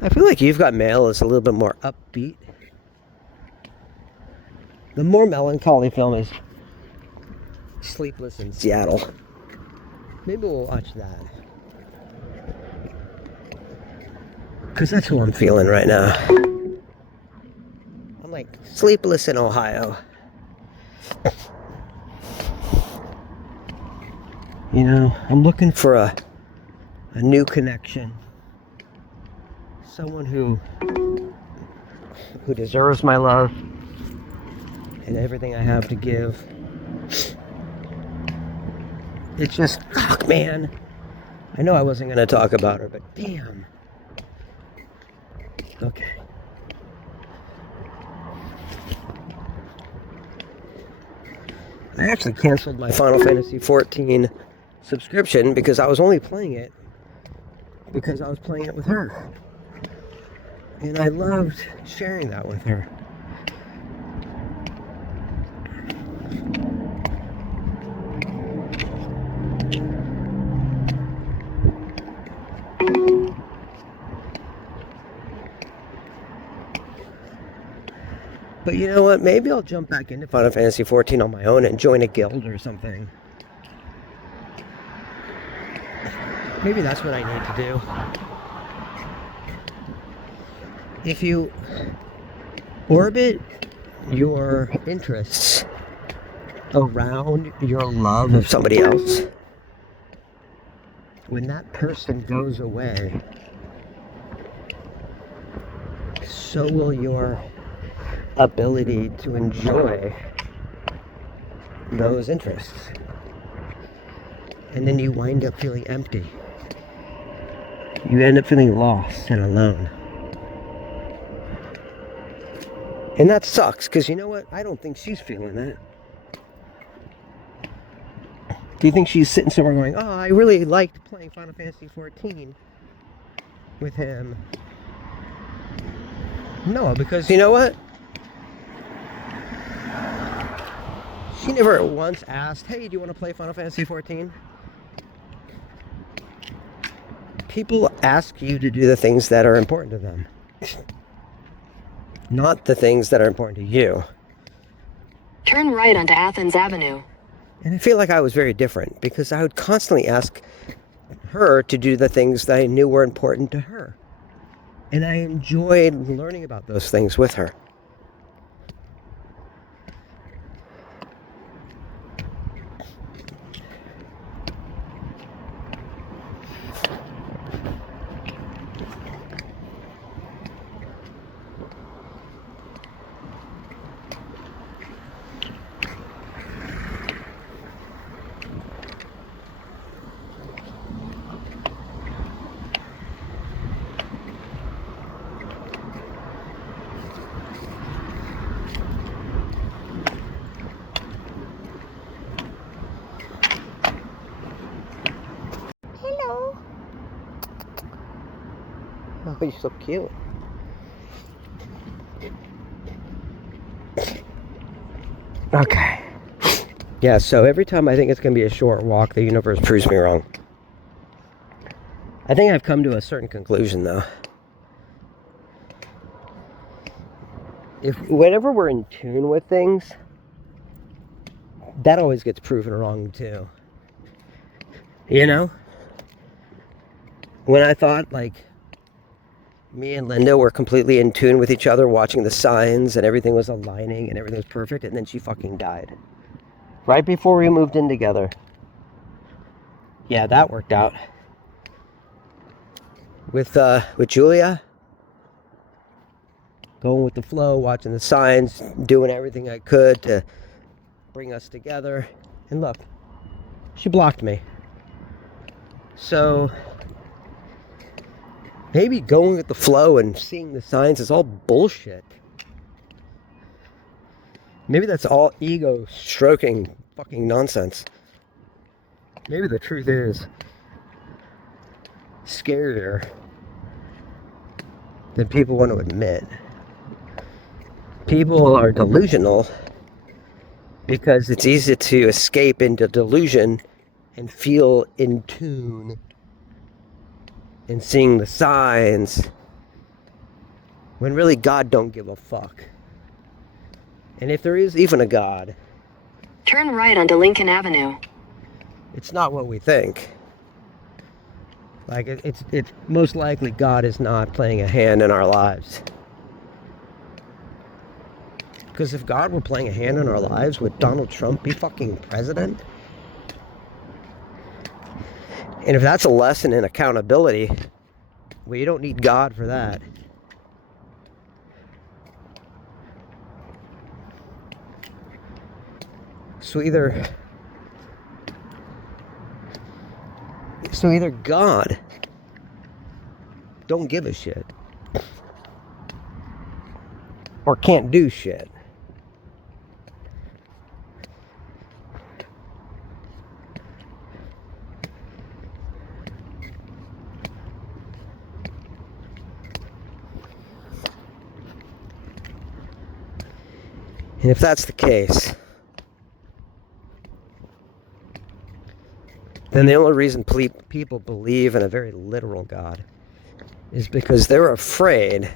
I feel like You've Got Mail is a little bit more upbeat. The more melancholy film is Sleepless in Seattle. Maybe we'll watch that. Because that's who I'm feeling right now. I'm like, Sleepless in Ohio. You know, I'm looking for a new connection. Someone who deserves my love and everything I have to give. It's just, fuck, man. I know I wasn't going to talk about her, but damn. Okay. I actually canceled my Final Fantasy XIV subscription because I was only playing it because I was playing it with her. And I loved sharing that with her. But you know what? Maybe I'll jump back into Final Fantasy XIV on my own and join a guild or something. Maybe that's what I need to do. If you orbit your interests around your love of somebody else, when that person goes away, so will your ability to enjoy those interests. And then you wind up feeling empty. You end up feeling lost and alone. And that sucks, because you know what? I don't think she's feeling that. Do you think she's sitting somewhere going, oh, I really liked playing Final Fantasy 14 with him? No, because you know what? She never once asked, hey, do you want to play Final Fantasy 14? People ask you to do the things that are important to them, not the things that are important to you. Turn right onto Athens Avenue. And I feel like I was very different because I would constantly ask her to do the things that I knew were important to her. And I enjoyed learning about those things with her. Hello. Oh, you're so cute. Okay. Yeah, so every time I think it's going to be a short walk, the universe proves me wrong. I think I've come to a certain conclusion, though. Whenever we're in tune with things, that always gets proven wrong, too. You know? When I thought, like, me and Linda were completely in tune with each other, watching the signs, and everything was aligning, and everything was perfect, and then she fucking died. Right before we moved in together. Yeah, that worked out. With Julia, going with the flow, watching the signs, doing everything I could to bring us together. And look, she blocked me. So maybe going with the flow and seeing the signs is all bullshit. Maybe that's all ego stroking fucking nonsense. Maybe the truth is scarier than people want to admit. People are delusional because it's easy to escape into delusion and feel in tune and seeing the signs when really God don't give a fuck. And if there is even a God, Turn right onto Lincoln Avenue. it's not what we think. Like, it's most likely God is not playing a hand in our lives. Because if God were playing a hand in our lives, would Donald Trump be fucking president? And if that's a lesson in accountability, well, you don't need God for that. So either God don't give a shit or can't do shit. And if that's the case, then the only reason people believe in a very literal God is because they're afraid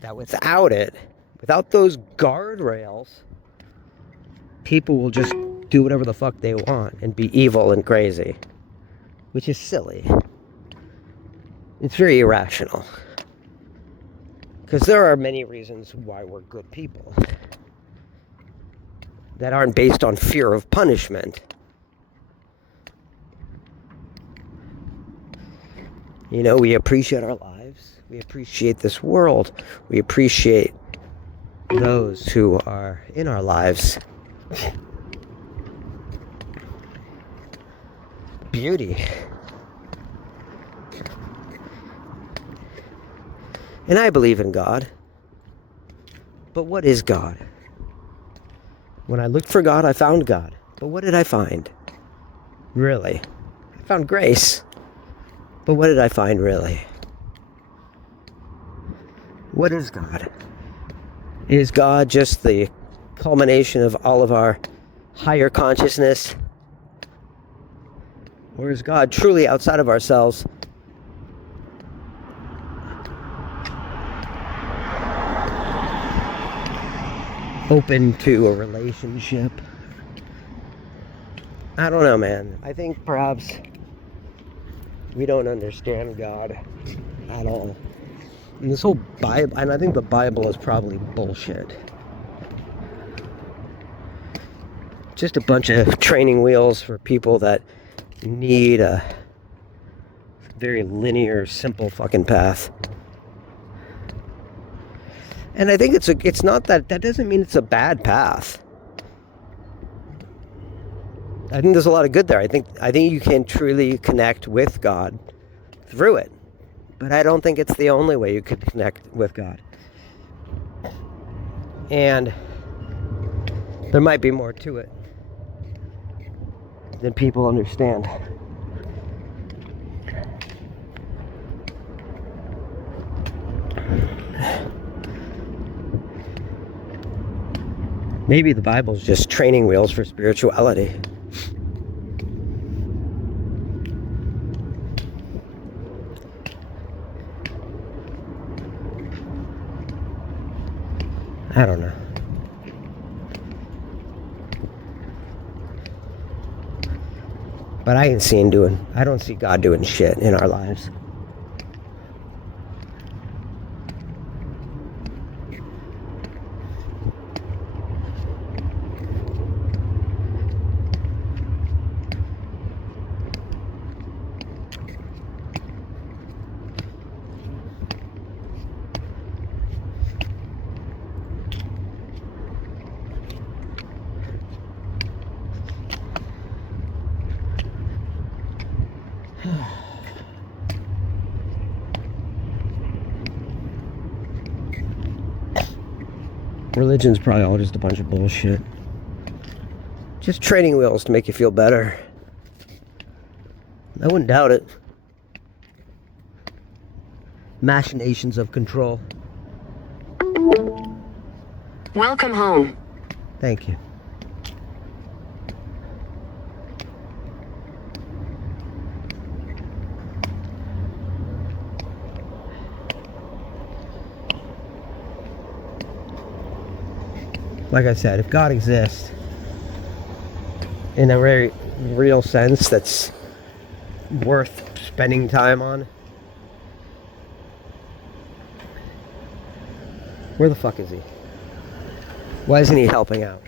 that without those guardrails, people will just do whatever the fuck they want and be evil and crazy, which is silly. It's very irrational. Because there are many reasons why we're good people that aren't based on fear of punishment. We appreciate our lives. We appreciate this world. We appreciate those who are in our lives. Beauty. And I believe in God. But what is God? When I looked for God, I found God. But what did I find? Really? I found grace. But what did I find really? What is God? Is God just the culmination of all of our higher consciousness? Or is God truly outside of ourselves? Open to a relationship? I don't know, man. I think perhaps we don't understand God at all. And this whole Bible, and I think the Bible is probably bullshit. Just a bunch of training wheels for people that need a very linear, simple fucking path. And I think it's not that doesn't mean it's a bad path. I think there's a lot of good there. I think you can truly connect with God through it. But I don't think it's the only way you could connect with God. And there might be more to it than people understand. Maybe the Bible's just training wheels for spirituality. I don't know. But I don't see God doing shit in our lives. Religion's probably all just a bunch of bullshit. Just training wheels to make you feel better. I wouldn't doubt it. Machinations of control. Welcome home. Thank you. Like I said, if God exists in a very real sense that's worth spending time on, where the fuck is he? Why isn't he helping out?